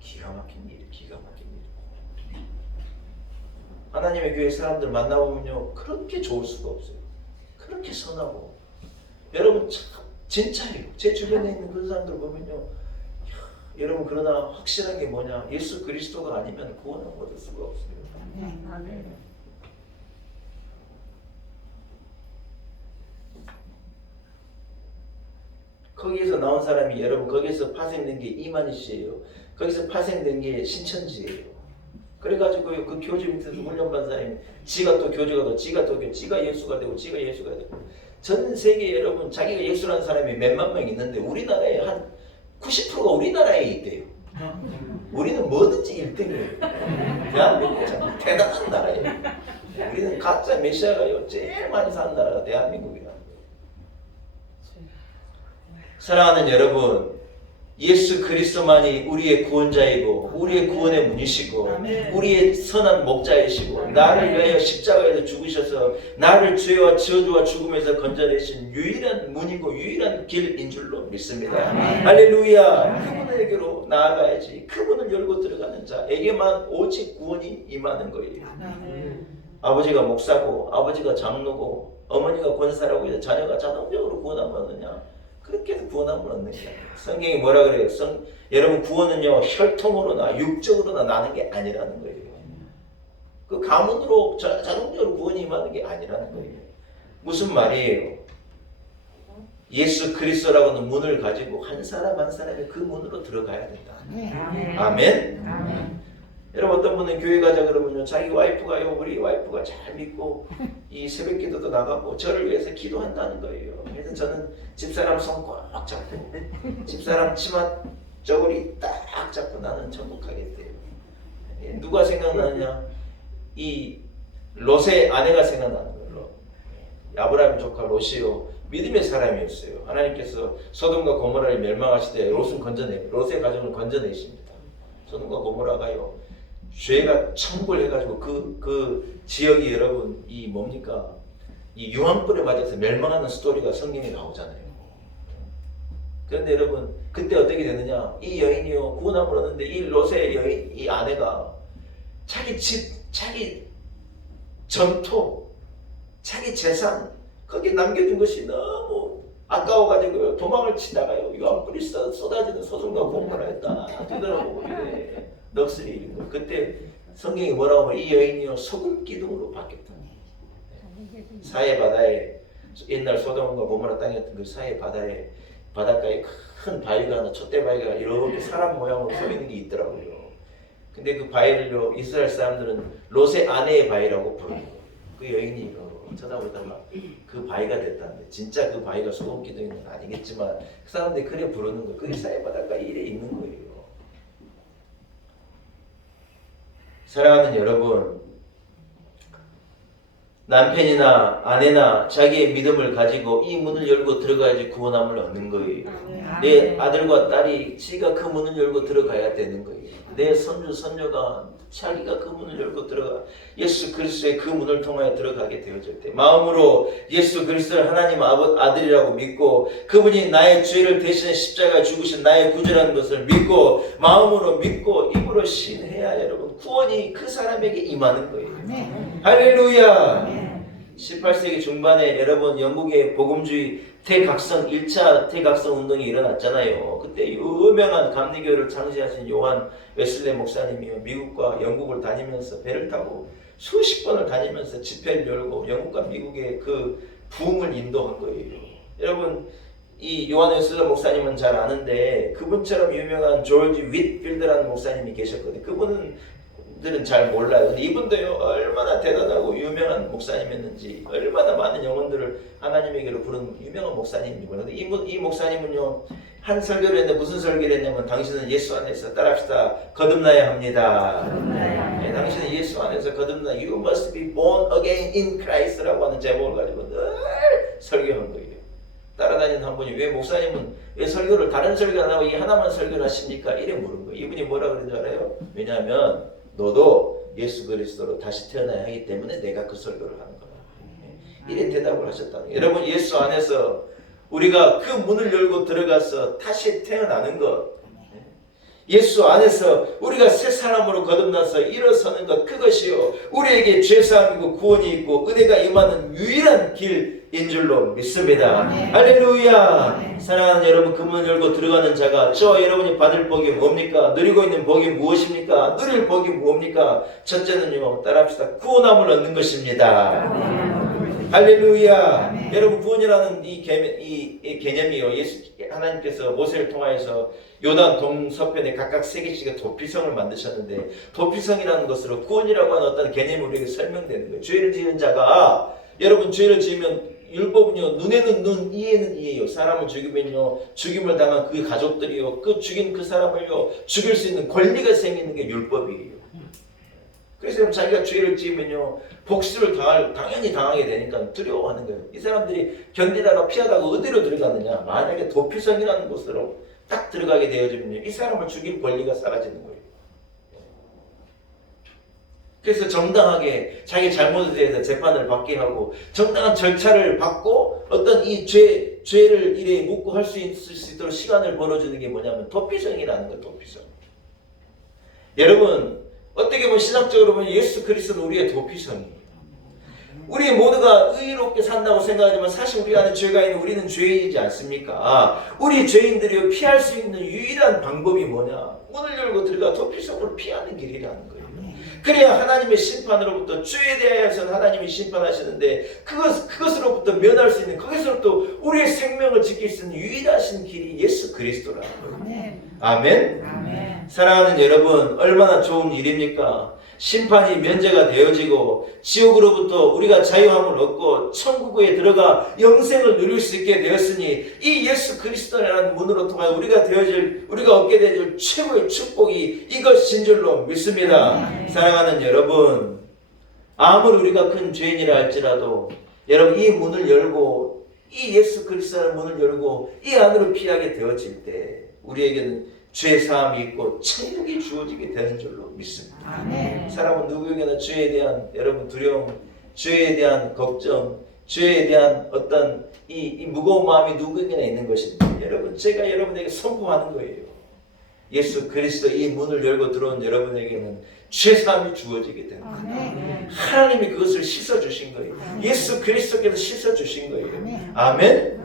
기가 막힌 일, 기가 막힌 일. 하나님의 교회 사람들 만나보면요 그렇게 좋을 수가 없어요. 그렇게 선하고 여러분 참 진짜예요. 제 주변에 있는 그런 사람들 보면요 여러분 그러나 확실한 게 뭐냐 예수 그리스도가 아니면 구원을 얻을 수가 없어요. 아멘. 거기에서 나온 사람이 여러분 거기에서 파생된 게 이만희 씨예요. 거기서 파생된 게 신천지예요. 그래가지고 그 교주 밑에서 훈련받은 사람이 지가 또 교주가 되고 지가 예수가 되고 지가 예수가 되고 전 세계 여러분 자기가 예수라는 사람이 몇만 명 있는데 우리나라에 한 90%가 우리나라에 있대요. 우리는 뭐든지 1등이에요. 대한민국 참 대단한 나라예요. 우리는 가짜 메시아가요 제일 많이 사는 나라가 대한민국이라는 거예요. 사랑하는 여러분, 예수 그리스도만이 우리의 구원자이고 우리의 구원의 문이시고 우리의 선한 목자이시고 나를 위하여 십자가에서 죽으셔서 나를 죄와 저주와 죽음에서 건져내신 유일한 문이고 유일한 길인 줄로 믿습니다. 할렐루야. 그분에게로 나아가야지. 그분을 열고 들어가는 자에게만 오직 구원이 임하는 거예요. 아버지가 목사고 아버지가 장로고 어머니가 권사라고 해서 자녀가 자동적으로 구원함을 얻느냐? 그렇게 해서 구원함을 얻는 게 아니에요. 성경이 뭐라 그래요? 여러분 구원은요 혈통으로나 육적으로나 나는 게 아니라는 거예요. 그 가문으로 자동적으로 구원이 임하는 게 아니라는 거예요. 무슨 말이에요? 예수 그리스도라고는 문을 가지고 한 사람 한 사람이 그 문으로 들어가야 된다. 아멘. 아멘. 여러분 어떤 분은 교회 가자 그러면요 자기 와이프가요 우리 와이프가 잘 믿고 이 새벽 기도도 나가고 저를 위해서 기도한다는 거예요. 그래서 저는 집사람 손 꽉 잡고 집사람 치마 저고리 딱 잡고 나는 천국하겠대요. 누가 생각나느냐? 이 롯의 아내가 생각나는 거예요. 아브라함 조카 롯이요 믿음의 사람이었어요. 하나님께서 소돔과 고모라를 멸망하실 때 롯의 가정을 건져내십니다. 소돔과 고모라가요 죄가 천불해가지고 그 지역이 여러분 이 뭡니까 이 유황불에 맞아서 멸망하는 스토리가 성경에 나오잖아요. 그런데 여러분 그때 어떻게 되느냐? 이 여인이요 구원함을 얻는데 이 롯의 여인 이 아내가 자기 집, 자기 전토, 자기 재산 거기에 남겨준 것이 너무 아까워가지고 도망을 치다가요 유황불이 쏟아지는 소돔과 고모라에 딱 뒤돌아보고 이래 넋을 잃은 거예요. 그때 성경이 뭐라고 하면 이 여인이요 소금 기둥으로 바뀌었다. 사해 바다에 옛날 소돔과 고모라 땅이었던 그 사해 바닷가에 큰 바위가 하나 촛대 바위가 이렇게 사람 모양으로 서 있는 게 있더라고요. 근데 그 바위를요 이스라엘 사람들은 롯의 아내의 바위라고 부르는 거예요. 그 여인이 쳐다보다가 그 바위가 됐다는데 진짜 그 바위가 소금 기둥인 건 아니겠지만 그 사람들이 그래 부르는 거예요. 그게 사해 바닷가에 이래 있는 거예요. 사랑하는 여러분, 남편이나 아내나 자기의 믿음을 가지고 이 문을 열고 들어가야지 구원함을 얻는 거예요. 내 아들과 딸이 지가 그 문을 열고 들어가야 되는 거예요. 내 손주 손녀가 자기가 그 문을 열고 들어가 예수 그리스도의 그 문을 통하여 들어가게 되어질 때 마음으로 예수 그리스도를 하나님 아들이라고 믿고 그분이 나의 죄를 대신해 십자가에 죽으신 나의 구주라는 것을 믿고 마음으로 믿고 입으로 신해야 여러분 구원이 그 사람에게 임하는 거예요. 할렐루야. 18세기 중반에 여러분 영국의 복음주의 대각성 1차 대각성 운동이 일어났잖아요. 그때 유명한 감리교를 창시하신 요한 웨슬레 목사님이요 미국과 영국을 다니면서 배를 타고 수십 번을 다니면서 집회를 열고 영국과 미국의 그 부흥을 인도한 거예요. 여러분 이 요한 웨슬레 목사님은 잘 아는데 그분처럼 유명한 조지 윗필드라는 목사님이 계셨거든요. 그분들은 잘 몰라요. 근데 이분도요 얼마나 대단하고 유명한 목사님이었는지 얼마나 많은 영혼들을 하나님에게로 부른 유명한 목사님인지 몰라요. 근데 이 목사님은요 한 설교를 했는데 무슨 설교를 했냐면 당신은 예수 안에서 따라합시다 거듭나야 합니다. 네, 당신은 예수 안에서 거듭나 You must be born again in Christ라고 하는 제목을 가지고 늘 설교한 거예요. 따라다니는 한 분이 왜 목사님은 왜 설교를 다른 설교 안 하고 이 하나만 설교를 하십니까? 이래 물은 거예요. 이분이 뭐라 그런 줄 알아요? 왜냐하면 너도 예수 그리스도로 다시 태어나야 하기 때문에 내가 그 설교를 하는 거야. 이래 대답을 하셨다는 거예요. 여러분 예수 안에서 우리가 그 문을 열고 들어가서 다시 태어나는 것 예수 안에서 우리가 새 사람으로 거듭나서 일어서는 것 그것이요 우리에게 죄사함이고 구원이 있고 은혜가 임하는 유일한 길인 줄로 믿습니다. 할렐루야. 사랑하는 여러분 그 문을 열고 들어가는 자가 저와 여러분이 받을 복이 뭡니까? 누리고 있는 복이 무엇입니까? 누릴 복이 뭡니까? 첫째는요 따라합시다 구원함을 얻는 것입니다. 할렐루야. 여러분 구원이라는 이 개념이요 하나님께서 모세를 통하여서 요단 동서편에 각각 3개씩의 도피성을 만드셨는데 도피성이라는 것으로 구원이라고 하는 어떤 개념이 우리에게 설명되는 거예요. 죄를 지은 자가 여러분 죄를 지으면 율법은요 눈에는 눈 이에는 이에요. 사람을 죽이면요 죽임을 당한 그 가족들이요 그 죽인 그 사람을요 죽일 수 있는 권리가 생기는 게 율법이에요. 그래서 자기가 죄를 지으면요 복수를 당연히 당하게 되니까 두려워하는 거예요. 이 사람들이 견디다가 피하다가 어디로 들어가느냐 만약에 도피성이라는 곳으로 딱 들어가게 되어지면요 이 사람을 죽일 권리가 사라지는 거예요. 그래서 정당하게 자기 잘못에 대해서 재판을 받게 하고 정당한 절차를 받고 어떤 이 죄를 이래 묻고 할 수 있도록 시간을 벌어주는 게 뭐냐면 도피성이라는 거예요. 도피성. 여러분 어떻게 보면 신학적으로 보면 예수 그리스도는 우리의 도피성이에요. 우리 모두가 의롭게 산다고 생각하지만 사실 우리 안에 죄가 있는 우리는 죄인이지 않습니까? 우리 죄인들이 피할 수 있는 유일한 방법이 뭐냐? 문을 열고 들어가 도피성으로 피하는 길이라는 거예요. 그래야 하나님의 심판으로부터 죄에 대하여서는 하나님이 심판하시는데 그것으로부터 면할 수 있는 그것으로부터 우리의 생명을 지킬 수 있는 유일하신 길이 예수 그리스도라는 거예요. 아멘. 아멘. 사랑하는 여러분 얼마나 좋은 일입니까? 심판이 면제가 되어지고 지옥으로부터 우리가 자유함을 얻고 천국에 들어가 영생을 누릴 수 있게 되었으니 이 예수 그리스도라는 문으로 통하여 우리가 얻게 될 최고의 축복이 이것인 줄로 믿습니다. 사랑하는 여러분 아무리 우리가 큰 죄인이라 할지라도 여러분 이 문을 열고 이 예수 그리스도라는 문을 열고 이 안으로 피하게 되어질 때 우리에게는 죄사함이 있고 천국이 주어지게 되는 줄로 믿습니다. 아멘. 사람은 누구에게나 죄에 대한 여러분 두려움, 죄에 대한 걱정, 죄에 대한 어떤 이 무거운 마음이 누구에게나 있는 것입니다. 여러분 제가 여러분에게 선포하는 거예요. 예수 그리스도 이 문을 열고 들어온 여러분에게는 죄사함이 주어지게 됩니다. 아멘. 하나님이 그것을 씻어주신 거예요. 예수 그리스도께서 씻어주신 거예요. 아멘.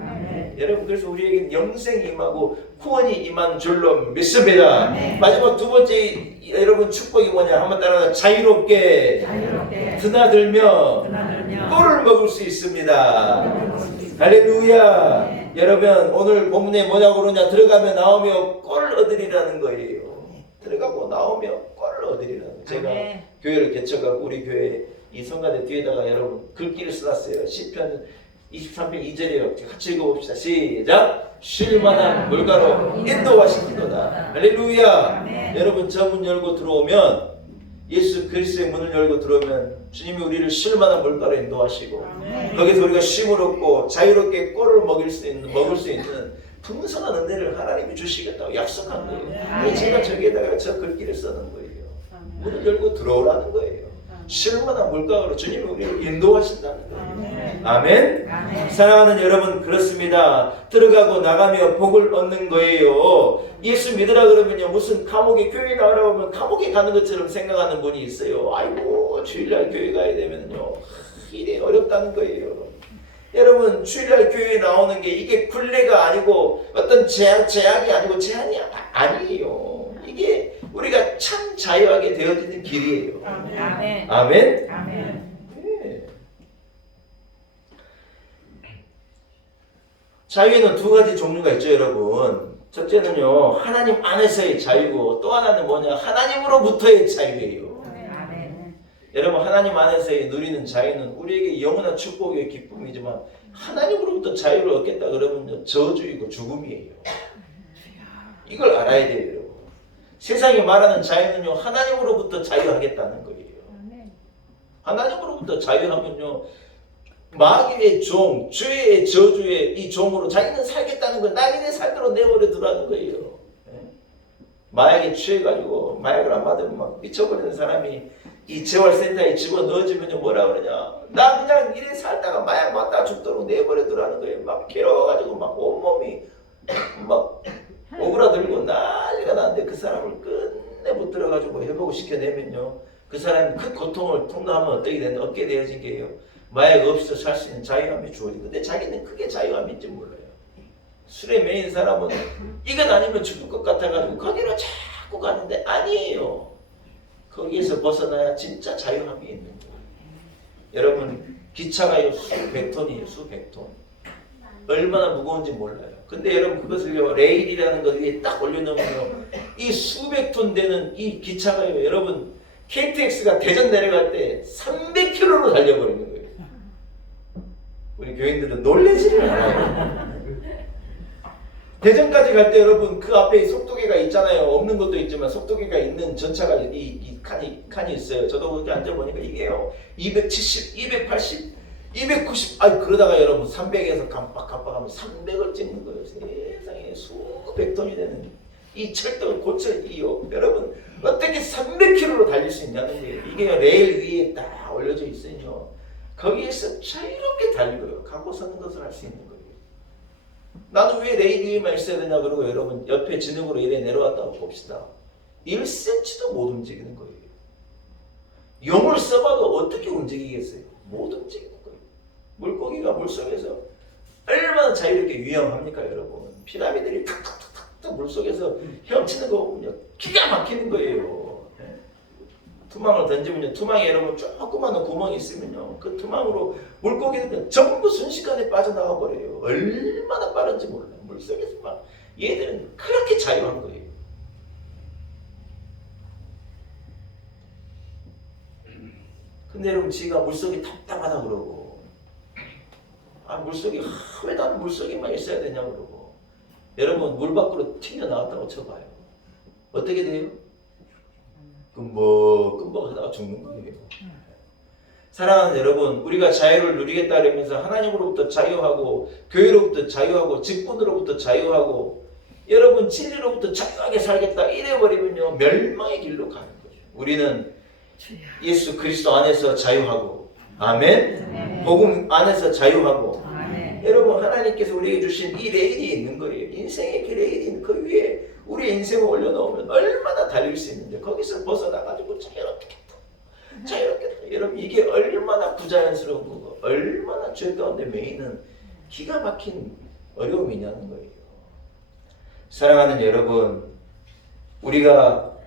여러분 그래서 우리에게 영생이 임하고 구원이 임한 줄로 믿습니다. 마지막 두 번째 여러분 축복이 뭐냐 한번 따라서 자유롭게 드나들며 꼴을 먹을 수 있습니다. 할렐루야. 여러분 오늘 본문에 뭐냐고 그러냐 들어가며 나오며 꼴을 얻으리라는 거예요. 들어가고 나오며 꼴을 얻으리라는 거예요. 제가 교회를 개척하고 우리 교회 이 성가대 뒤에다가 여러분 글귀를 써놨어요. 시편 23편 2절이에요. 같이 읽어봅시다. 시작! 쉴만한 물가로 인도하시키도다. 할렐루야. 여러분 저 문 열고 들어오면 예수 그리스도의 문을 열고 들어오면 주님이 우리를 쉴만한 물가로 인도하시고 거기서 우리가 쉼을 얻고 자유롭게 꼴을 먹을 수 있는 풍성한 은혜를 하나님이 주시겠다고 약속한 거예요. 제가 저기에다가 저 글귀를 써는 거예요. 문을 열고 들어오라는 거예요. 쉴만한 물가로 주님이 우리를 인도하신다는 거예요. 아멘. 사랑하는 여러분, 그렇습니다. 들어가고 나가며 복을 얻는 거예요. 예수 믿으라 그러면요, 무슨 감옥에 교회 나가라고 하면 감옥에 가는 것처럼 생각하는 분이 있어요. 아이고, 주일날 교회 가야 되면요 일이 어렵다는 거예요. 여러분, 주일날 교회에 나오는 게 이게 굴레가 아니고 어떤 제약이 아니고 제한이 아니에요. 이게 우리가 참 자유하게 되어지는 길이에요. 아멘. 아멘. 아멘. 네. 자유에는 두 가지 종류가 있죠, 여러분. 첫째는요, 하나님 안에서의 자유고, 또 하나는 뭐냐, 하나님으로부터의 자유예요. 아멘. 여러분, 하나님 안에서 누리는 자유는 우리에게 영원한 축복의 기쁨이지만 하나님으로부터 자유를 얻겠다 그러면 저주이고 죽음이에요. 이걸 알아야 돼요, 여러분. 세상이 말하는 자유는요, 하나님으로부터 자유하겠다는 거예요. 하나님으로부터 자유하면요, 마귀의 종, 죄의 저주의 이 종으로 자기는 살겠다는 거, 낙인의 살대로 내버려 두라는 거예요. 마약에 취해가지고 마약을 안 받으면 막 미쳐버리는 사람이 이 재활센터에 집어넣어지면 뭐라 그러냐, 나 그냥 이래 살다가 마약 맞다 죽도록 내버려 두라는 거예요. 막 괴로워가지고 막 온몸이 막 오그라들고 난리가 나는데 그 사람을 끝내 붙들어가지고 회복을 시켜내면요, 그 사람이 그 고통을 통과하면 어떻게 되어진 게요, 마약 없이도 살 수 있는 자유함이 주어지고, 근데 자기는 그게 자유함인지 몰라요. 술에 매인 사람은 이건 아니면 죽을 것 같아가지고 거기로 자꾸 가는데 아니에요. 거기에서 벗어나야 진짜 자유함이 있는 거예요. 여러분, 기차가요 수백 톤이에요. 수백 톤. 얼마나 무거운지 몰라요. 근데 여러분, 그것을요 레일이라는 것 위에 딱 올려놓으면요, 이 수백 톤 되는 이 기차가요, 여러분, KTX가 대전 내려갈 때 300km로 달려버리는 거예요. 우리 교인들은 놀라지를 않아요. 대전까지 갈 때 여러분, 그 앞에 속도계가 있잖아요. 없는 것도 있지만 속도계가 있는 전차가 이 칸이 있어요. 저도 그렇게 앉아보니까 이게요 270, 280, 290, 그러다가 여러분 300에서 깜빡깜빡하면 300을 찍는 거예요. 세상에 수백 톤이 되는 이 철도를 고철이요, 여러분, 어떻게 300km로 달릴 수 있냐는 거예요. 이게 레일 위에 딱 올려져 있으면요, 거기에서 자유롭게 달리고요, 가고 서는 것을 할 수 있는 거예요. 나는 왜 레일 위에만 있어야 되냐 그러고 여러분, 옆에 진흙으로 이래 내려왔다고 봅시다. 1cm도 못 움직이는 거예요. 용을 써봐도 어떻게 움직이겠어요? 못 움직이는 거예요. 물고기가 물속에서 얼마나 자유롭게 위험합니까, 여러분? 피라미드들이 탁탁탁탁 물속에서 헤엄치는 거 보면요, 기가 막히는 거예요. 투망을 던지면요, 투망에 여러분 조그마한 구멍이 있으면요, 그 투망으로 물고기들은 전부 순식간에 빠져나가 버려요. 얼마나 빠른지 몰라요. 물속에서 막 얘들은 그렇게 자유한 거예요. 근데 여러분, 지가 물속이 답답하다 그러고, 물속이 왜 나는 물속에만 있어야 되냐 그러고, 여러분, 물 밖으로 튕겨 나왔다고 쳐봐요. 어떻게 돼요? 끔벅하다가 죽는 거예요. 사랑하는 여러분, 우리가 자유를 누리겠다 그러면서 하나님으로부터 자유하고, 교회로부터 자유하고, 직분으로부터 자유하고, 여러분 진리로부터 자유하게 살겠다 이래버리면요, 멸망의 길로 가는 거죠. 우리는 예수 그리스도 안에서 자유하고, 아멘. 복음 안에서 자유하고, 여러분, 하나님께서 우리에게 주신 이 레일이 있는 거예요. 인생의 그 레일이 그 위에 우리 인생을 올려놓으면 얼마나 달릴 수 있는데, 거기서 벗어나가지고 자유롭게 여러분, 이게 얼마나 부자연스러운 거고, 얼마나 죄 가운데 매이는 기가 막힌 어려움이냐는 거예요. 사랑하는 여러분, 우리가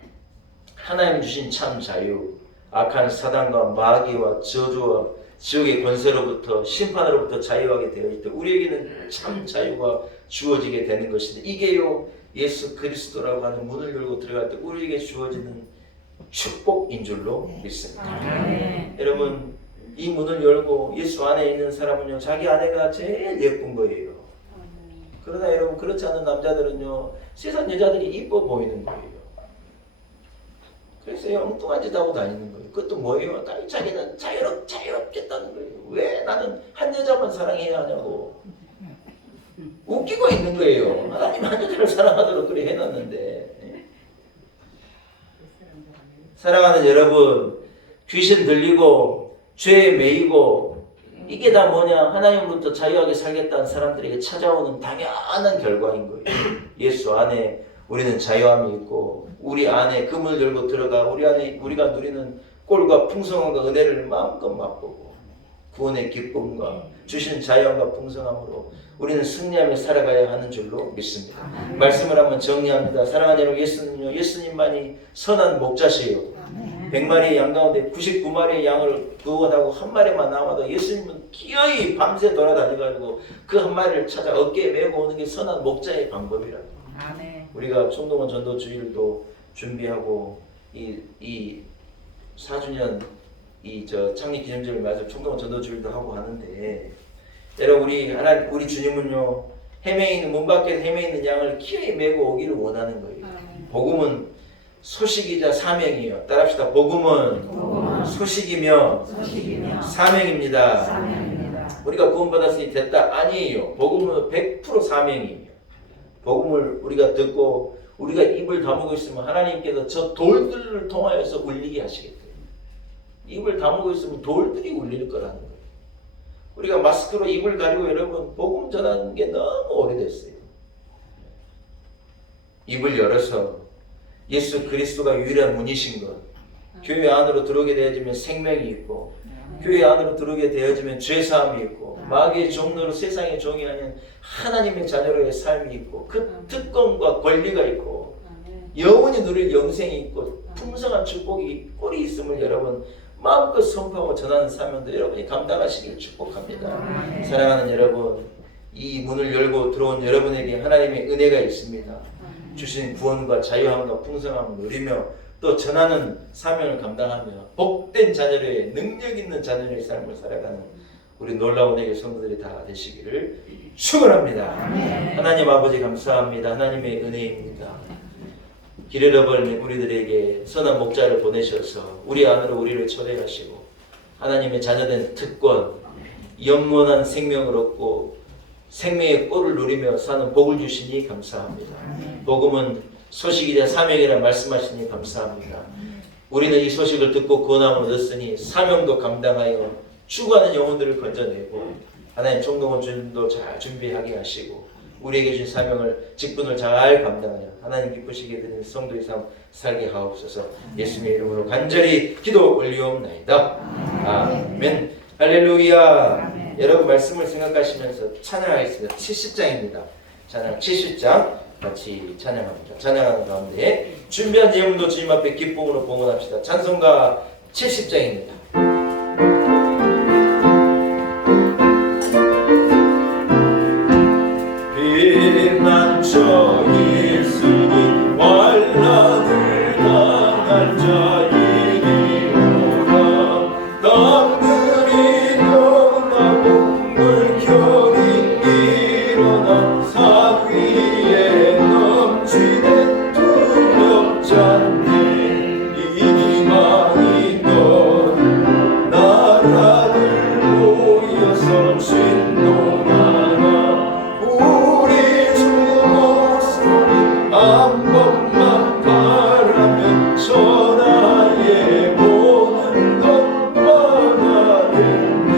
하나님 주신 참 자유, 악한 사단과 마귀와 저주와 지옥의 권세로부터, 심판으로부터 자유하게 되어질 때 우리에게는 참 자유가 주어지게 되는 것인데, 이게요 예수 그리스도라고 하는 문을 열고 들어갈 때 우리에게 주어지는 축복인 줄로 믿습니다. 여러분, 이 문을 열고 예수 안에 있는 사람은요, 자기 아내가 제일 예쁜 거예요. 그러나 여러분, 그렇지 않은 남자들은요, 세상 여자들이 이뻐 보이는 거예요. 그래서 엉뚱한 짓 하고 다니는 거예요. 그것도 뭐예요? 자기는 자유롭겠다는 거예요. 왜 나는 한 여자만 사랑해야 하냐고 웃기고 있는 거예요. 하나님 한 여자를 사랑하도록 그래 해놨는데. 사랑하는 여러분, 귀신 들리고 죄에 매이고 이게 다 뭐냐? 하나님으로부터 자유하게 살겠다는 사람들에게 찾아오는 당연한 결과인 거예요. 예수 안에 우리는 자유함이 있고 우리 안에 금을 열고 들어가 우리 안에 우리가 누리는 꼴과 풍성함과 은혜를 마음껏 맛보고 구원의 기쁨과 주시는 자유함과 풍성함으로 우리는 승리하며 살아가야 하는 줄로 믿습니다. 말씀을 한번 정리합니다. 사랑하는 여러분, 예수님요, 예수님만이 선한 목자시요 100마리의 양 가운데 99마리의 양을 구원하고 한 마리만 남아도 예수님은 기어이 밤새 돌아다니가지고 그 한 마리를 찾아 어깨에 메고 오는 게 선한 목자의 방법이라고. 우리가 총동원 전도 주일도 준비하고 이 4주년 창립 기념주를 맞아 총동원 전도 주일도 하고 하는데, 여러분 우리 주님은요 헤매 있는 문 밖에 헤매 있는 양을 기어이 메고 오기를 원하는 거예요. 복음은 소식이자 사명이에요. 따라합시다. 복음은 소식이며 사명입니다. 우리가 구원받았으니 됐다 아니에요. 복음은 100% 사명이에요. 복음을 우리가 듣고 우리가 입을 다물고 있으면 하나님께서 저 돌들을 통하여서 울리게 하시겠대요. 입을 다물고 있으면 돌들이 울릴 거라는 거예요. 우리가 마스크로 입을 가리고 여러분 복음 전하는 게 너무 오래됐어요. 입을 열어서 예수 그리스도가 유일한 문이신 것, 교회 안으로 들어오게 되어지면 생명이 있고 교회 안으로 들어오게 되어지면 죄사함이 있고 마귀의 종로로 세상의 종이 아닌 하나님의 자녀로의 삶이 있고 그 특권과 권리가 있고 영원히 누릴 영생이 있고 풍성한 축복이 꼴이 있음을 여러분 마음껏 선포하고 전하는 사명도 여러분이 감당하시길 축복합니다. 사랑하는 여러분, 이 문을 열고 들어온 여러분에게 하나님의 은혜가 있습니다. 주신 구원과 자유함과 풍성함을 누리며 또 전하는 사명을 감당하며 복된 자녀의 능력 있는 자녀의 삶을 살아가는 우리 놀라운 애교 성도들이 다 되시기를 축원합니다. 하나님 아버지 감사합니다. 하나님의 은혜입니다. 길 잃어버린 우리들에게 선한 목자를 보내셔서 우리 안으로 우리를 초대하시고 하나님의 자녀된 특권, 영원한 생명을 얻고 생명의 꼴을 누리며 사는 복을 주시니 감사합니다. 복음은 소식이자 사명이라 말씀하시니 감사합니다. 우리는 이 소식을 듣고 구원함을 얻었으니 사명도 감당하여 죽어가는 영혼들을 건져내고 하나님 총동원 주님도 잘 준비하게 하시고 우리에게 주신 사명을 직분을 잘 감당하여 하나님 기쁘시게 되는 성도의 삶 살게 하옵소서. 예수님의 이름으로 간절히 기도 올리옵나이다. 아멘. 할렐루야. 여러분 말씀을 생각하시면서 찬양하겠습니다. 70장입니다. 찬양 70장 같이 찬양합니다. 찬양하는 가운데 준비한 예물도 주님 앞에 기쁨으로 봉헌합시다. 찬송가 70장입니다. 비난처 예수님 환난을 당할 자이리로다. 땅들이 변하고 물결이 일어나 산 위에 넘치는 두렵잖네. 이방이 너를 나라들 모여서 진동하나 우리 주 목소리 한 번만 바라면 전하에 보는 것 많아겠네.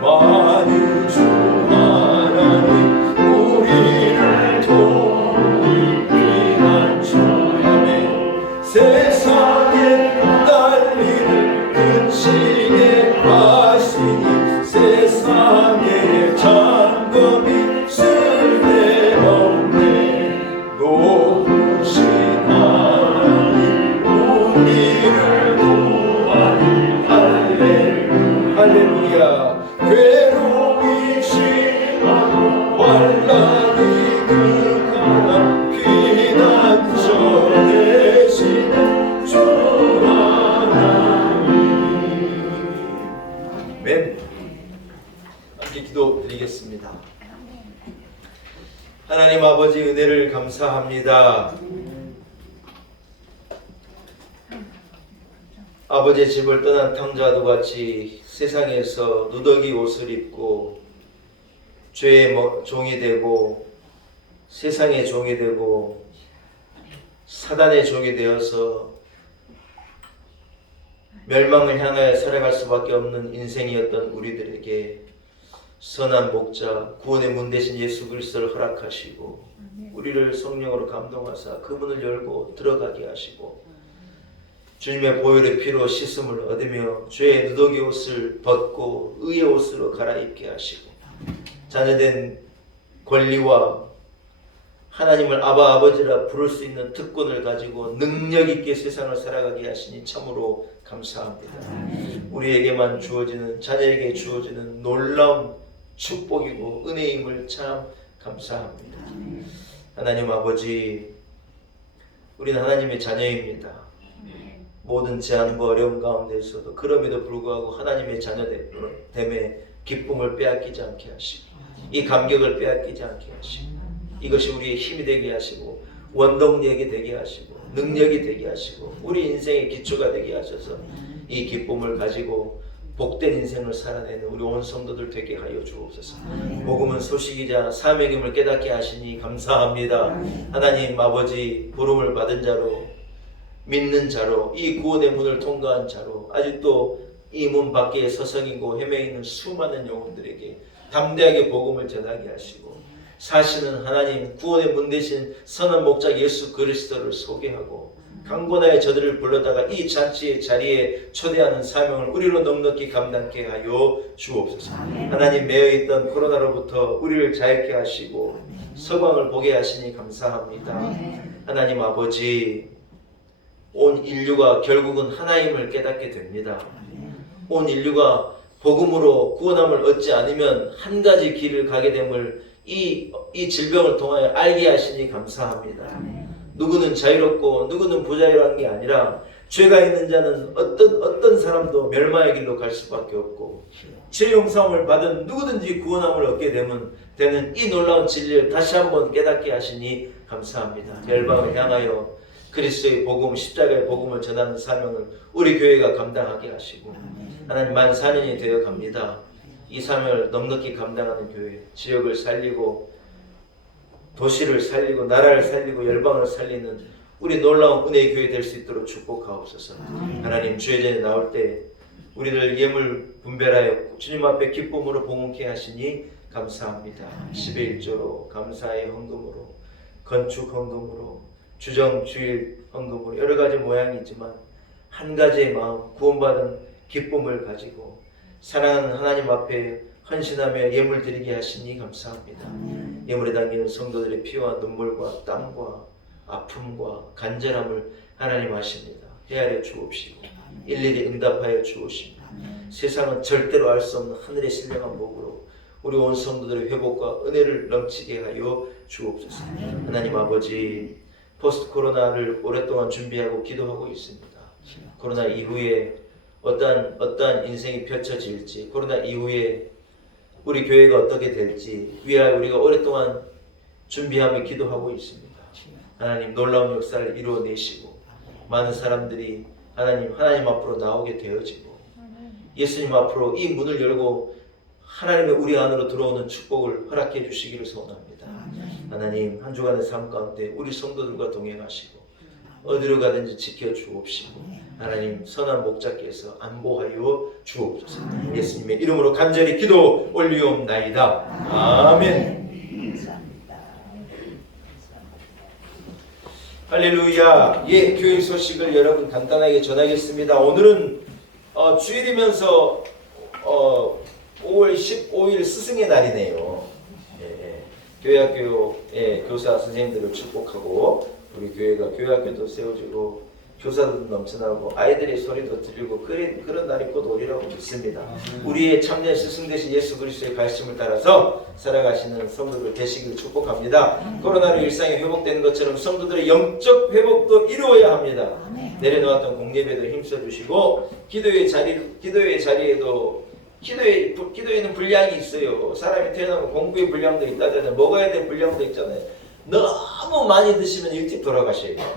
만유주 하나님 우리를 도울 피난처하네. 세상에 난리를 그치게 하시니 세상에 잠금이 쓸데없네. 높으신 하나님 우리를 도와니 할렐루야. 괴로우시하고 환난이 극하나 피난처 되시는 주 하나님. 아멘. 함께 기도드리겠습니다. 하나님 아버지 은혜를 감사합니다. 아버지의 집을 떠난 탕자도 같이 세상에서 누더기 옷을 입고 죄의 종이 되고 세상의 종이 되고 사단의 종이 되어서 멸망을 향하여 살아갈 수밖에 없는 인생이었던 우리들에게 선한 목자, 구원의 문 대신 예수 그리스도를 허락하시고 우리를 성령으로 감동하사 그문을 열고 들어가게 하시고 주님의 보혈의 피로 씻음을 얻으며 죄의 누더기 옷을 벗고 의의 옷으로 갈아입게 하시고 자녀된 권리와 하나님을 아바 아버지라 부를 수 있는 특권을 가지고 능력 있게 세상을 살아가게 하시니 참으로 감사합니다. 우리에게만 주어지는, 자녀에게 주어지는 놀라운 축복이고 은혜임을 참 감사합니다. 하나님 아버지, 우리는 하나님의 자녀입니다. 모든 제한과 어려움 가운데서도 그럼에도 불구하고 하나님의 자녀됨에 기쁨을 빼앗기지 않게 하시고 이 감격을 빼앗기지 않게 하시고 이것이 우리의 힘이 되게 하시고 원동력이 되게 하시고 능력이 되게 하시고 우리 인생의 기초가 되게 하셔서 이 기쁨을 가지고 복된 인생을 살아내는 우리 온 성도들 되게 하여 주옵소서. 복음은 소식이자 사명임을 깨닫게 하시니 감사합니다. 하나님 아버지, 부름을 받은 자로, 믿는 자로, 이 구원의 문을 통과한 자로 아직도 이 문 밖에 서성이고 헤매있는 수많은 영혼들에게 담대하게 복음을 전하게 하시고 사시는 하나님 구원의 문 대신 선한 목자 예수 그리스도를 소개하고 강권하여 저들을 불러다가 이 잔치의 자리에 초대하는 사명을 우리로 넉넉히 감당케 하여 주옵소서. 하나님 매여있던 코로나로부터 우리를 자유케 하시고 서광을 보게 하시니 감사합니다. 하나님 아버지, 온 인류가 결국은 하나님을 깨닫게 됩니다. 온 인류가 복음으로 구원함을 얻지 않으면 한 가지 길을 가게 됨을 이 질병을 통하여 알게 하시니 감사합니다. 누구는 자유롭고 누구는 부자유로운 게 아니라 죄가 있는 자는 어떤 사람도 멸망의 길로 갈 수밖에 없고 죄 용서함을 받은 누구든지 구원함을 얻게 되는 이 놀라운 진리를 다시 한번 깨닫게 하시니 감사합니다. 열방을 향하여 그리스도의 복음, 십자가의 복음을 전하는 사명을 우리 교회가 감당하게 하시고 하나님 만 4년이 되어 갑니다. 이 사명을 넉넉히 감당하는 교회, 지역을 살리고 도시를 살리고 나라를 살리고 열방을 살리는 우리 놀라운 은혜의 교회 될 수 있도록 축복하옵소서. 하나님 주의 전에 나올 때 우리를 예물 분별하여 주님 앞에 기쁨으로 봉헌케 하시니 감사합니다. 10의 1조로 감사의 헌금으로 건축 헌금으로 주정 주일 헌금으로 여러 가지 모양이 있지만 한 가지의 마음, 구원받은 기쁨을 가지고 사랑하는 하나님 앞에 헌신하며 예물 드리게 하시니 감사합니다. 예물에 담기는 성도들의 피와 눈물과 땀과 아픔과 간절함을 하나님 아십니다. 헤아려 주옵시고 일일이 응답하여 주옵시고 세상은 절대로 알 수 없는 하늘의 신령한 복으로 우리 온 성도들의 회복과 은혜를 넘치게 하여 주옵소서. 하나님 아버지, 포스트 코로나를 오랫동안 준비하고 기도하고 있습니다. 코로나 이후에 어떠한 인생이 펼쳐질지, 코로나 이후에 우리 교회가 어떻게 될지 위하여 우리가 오랫동안 준비하며 기도하고 있습니다. 하나님 놀라운 역사를 이루어내시고 많은 사람들이 하나님 앞으로 나오게 되어지고 예수님 앞으로 이 문을 열고 하나님의 우리 안으로 들어오는 축복을 허락해 주시기를 소원합니다. 하나님 한 주간의 삶 가운데 우리 성도들과 동행하시고 어디로 가든지 지켜주옵시고 하나님 선한 목자께서 안보하여 주옵소서. 예수님의 이름으로 간절히 기도 올리옵나이다. 아멘. 할렐루야. 예, 교회 소식을 여러분 간단하게 전하겠습니다. 오늘은 주일이면서 5월 15일 스승의 날이네요. 교회학교 교사 선생님들을 축복하고 우리 교회가 교회학교도 세워지고 교사들도 넘쳐나고 아이들의 소리도 들리고 그런 날이 곧 오리라고 믿습니다. 우리의 참된 스승 되신 예수 그리스도의 가르침을 따라서 살아가시는 성도들 되시기를 축복합니다. 코로나로 일상이 회복되는 것처럼 성도들의 영적 회복도 이루어야 합니다. 내려놓았던 공예배도 힘써주시고 기도의 자리에도 기도에는 분량이 있어요. 사람이 태어나면 공부의 분량도 있다잖아요. 먹어야 될 분량도 있잖아요. 너무 많이 드시면 일찍 돌아가셔야 돼요.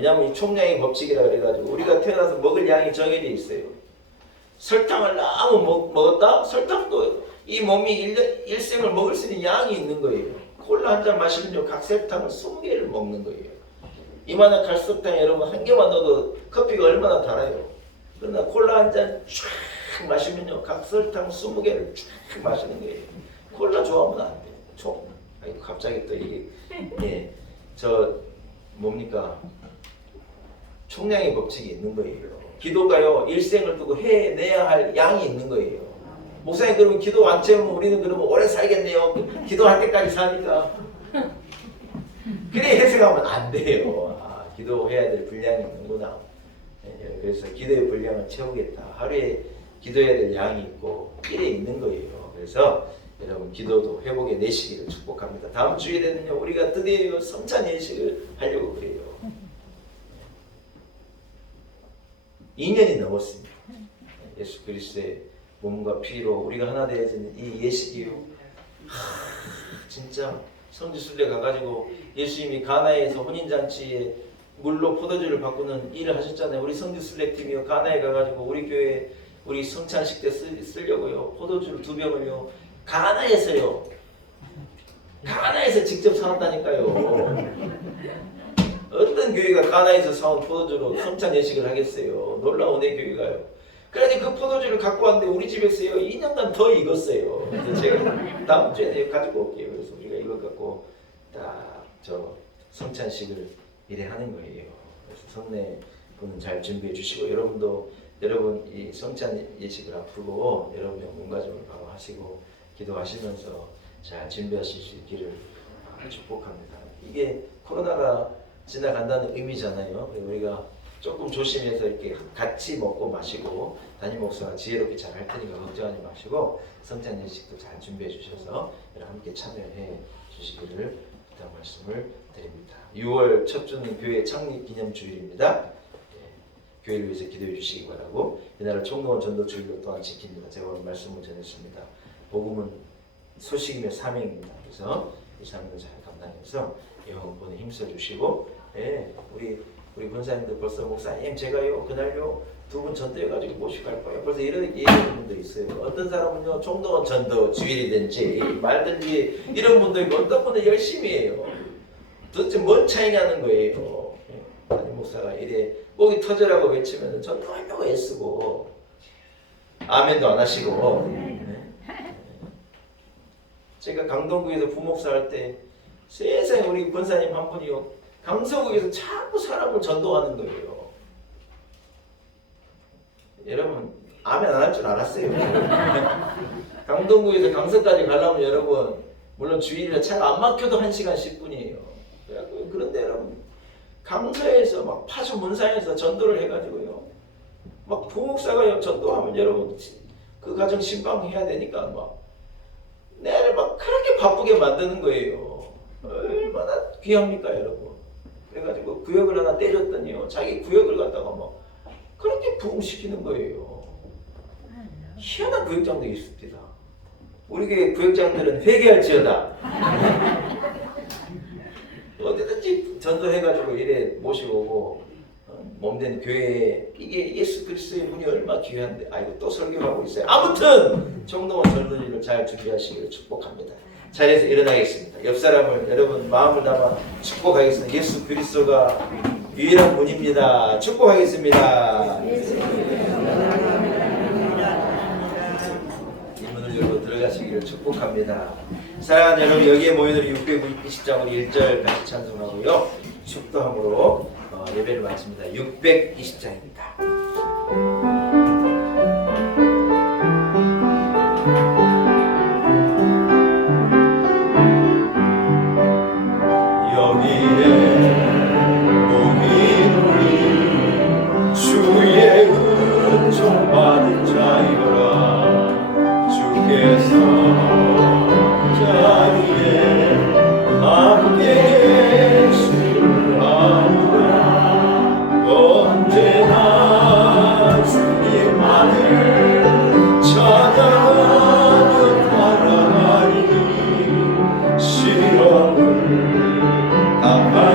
왜냐하면 이 총량의 법칙이라 그래가지고 우리가 태어나서 먹을 양이 정해져 있어요. 설탕을 너무 먹었다? 설탕도 이 몸이 일생을 먹을 수 있는 양이 있는 거예요. 콜라 한 잔 마시면요 각설탕을 20개를 먹는 거예요. 이만한 각설탕 여러분 한 개만 넣어도 커피가 얼마나 달아요. 그러나 콜라 한 잔 쫙 마시면요 각설탕 20개를 쫙 마시는 거예요. 콜라 좋아하면 안 돼요. 아이고 갑자기 또 이게 저 뭡니까 총량의 법칙이 있는 거예요. 기도가요 일생을 두고 해내야 할 양이 있는 거예요. 목사님 그러면 기도 안 채우면 우리는 그러면 오래 살겠네요. 기도할 때까지 사니까. 그래 해석하면 안 돼요. 기도해야 될 분량이 있는구나. 그래서 기도의 분량을 채우겠다. 하루에 기도해야 될 양이 있고 일에 있는 거예요. 그래서 여러분 기도도 회복의 내시기를 축복합니다. 다음 주일에는요 우리가 드디어 성찬 예식을 하려고 그래요. 2년이 넘었습니다. 예수 그리스도의 몸과 피로 우리가 하나 되어지는 이 예식이요. 진짜 성지순례 가가지고 예수님이 가나에서 혼인잔치에 물로 포도주를 바꾸는 일을 하셨잖아요. 우리 성지순례팀이요 가나에 가가지고 우리 교회 우리 성찬식 때 쓰려고요 포도주를 2병을요 가나에서요 가나에서 직접 사왔다니까요. 어떤 교회가 가나에서 사온 포도주로 성찬 예식을 하겠어요. 놀라운 애 교회가요. 그러니 그 포도주를 갖고 왔는데 우리 집에서요 2년간 더 익었어요. 그래서 제가 다음 주에 가지고 올게요. 그래서 우리가 이거 갖고 딱 저 성찬식을 이래 하는 거예요. 그래서 성례 분은 잘 준비해 주시고 여러분 이 성찬 예식을 앞두고 여러분의 몸 가짐을 방어하시고 기도하시면서 잘 준비하실 수 있기를 축복합니다. 이게 코로나가 지나간다는 의미잖아요. 우리가 조금 조심해서 이렇게 같이 먹고 마시고 담임 목사가 지혜롭게 잘 할 테니까 걱정하지 마시고 성찬 예식도 잘 준비해 주셔서 여러분 함께 참여해 주시기를 부탁 말씀을 드립니다. 6월 첫 주는 교회 창립 기념 주일입니다. 교회를 위해서 기도해 주시기 바라고 이날을 총동원 전도 주일로 또한 지킵니다. 제가 오늘 말씀을 전했습니다. 복음은 소식이며 사명입니다. 그래서 이 사명을 잘 감당해서 영혼에 힘써 주시고 우리 권사님들 벌써 목사님 제가요 그날요 2분 전도해가지고 모시고 갈 거예요. 벌써 이런 얘기하는 분들 있어요. 어떤 사람은요 총동원 전도 주일이든지 말든지 이런 분도 있고 어떤 분은 열심히 해요. 도대체 뭔 차이냐는 거예요. 담임 목사가 이래 목이 터져라고 외치면 전도하려고 애쓰고 아멘도 안 하시고 제가 강동구에서 부목사 할 때 세상에 우리 권사님 한 분이요 강서구에서 자꾸 사람을 전도하는 거예요. 여러분 아멘 안 할 줄 알았어요. 강동구에서 강서까지 가려면 여러분 물론 주일이라 차가 안 막혀도 1시간 10분이에요. 그런데 여러분 강서에서 막 파주 문산에서 전도를 해가지고요 막 부목사가 전도하면 여러분 그 가정 신방해야 되니까 막 내를 막 그렇게 바쁘게 만드는 거예요. 얼마나 귀합니까 여러분. 그래가지고 구역을 하나 때렸더니요 자기 구역을 갖다가 막 그렇게 부흥시키는 거예요. 희한한 구역장도 있습니다. 우리 교회 구역장들은 회개할지어다. 어디든지 전도해가지고 이래 모시고 오고 몸된 교회에 이게 예수 그리스도의 분이 얼마나 귀한데 아이고 또 설교하고 있어요. 아무튼 총동원 전도일을 잘 준비하시기를 축복합니다. 자리에서 일어나겠습니다. 옆 사람을 여러분 마음을 담아 축복하겠습니다. 예수 그리스도가 유일한 분입니다. 축복하겠습니다. 이 문을 열고 들어가시기를 축복합니다. 사랑하는 여러분 여기에 모인 우리 620장 우리 1절 같이 찬송하고요. 축도함으로 예배를 마칩니다. 620장입니다. 아멘.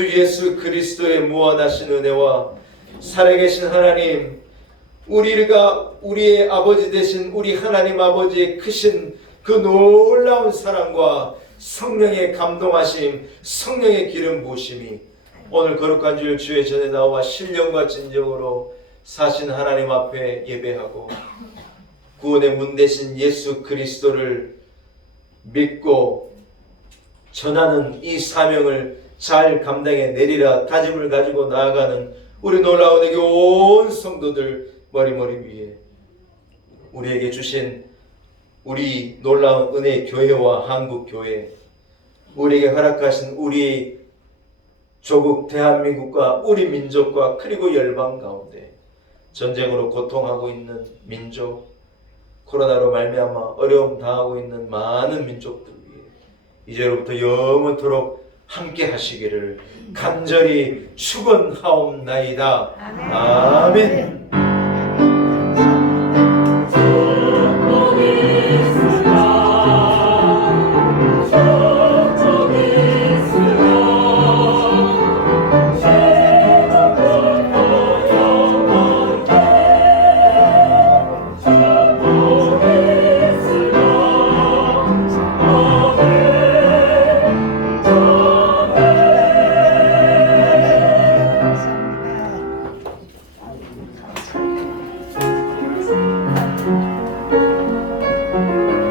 주 예수 그리스도의 무한하신 은혜와 살아계신 하나님, 우리의 아버지 되신 우리 하나님 아버지의 크신 그 놀라운 사랑과 성령의 감동하심, 성령의 기름 부으심이 오늘 거룩한 주일 주의 전에 나와 신령과 진정으로 사신 하나님 앞에 예배하고 구원의 문 대신 예수 그리스도를 믿고 전하는 이 사명을 잘 감당해 내리라 다짐을 가지고 나아가는 우리 놀라운 애교 온 성도들 머리머리 위에 우리에게 주신 우리 놀라운 은혜 교회와 한국교회, 우리에게 허락하신 우리 조국 대한민국과 우리 민족과 그리고 열방 가운데 전쟁으로 고통하고 있는 민족, 코로나로 말미암아 어려움 당하고 있는 많은 민족들 위해 이제로부터 영원토록 함께 하시기를 간절히 축원하옵나이다. 아멘.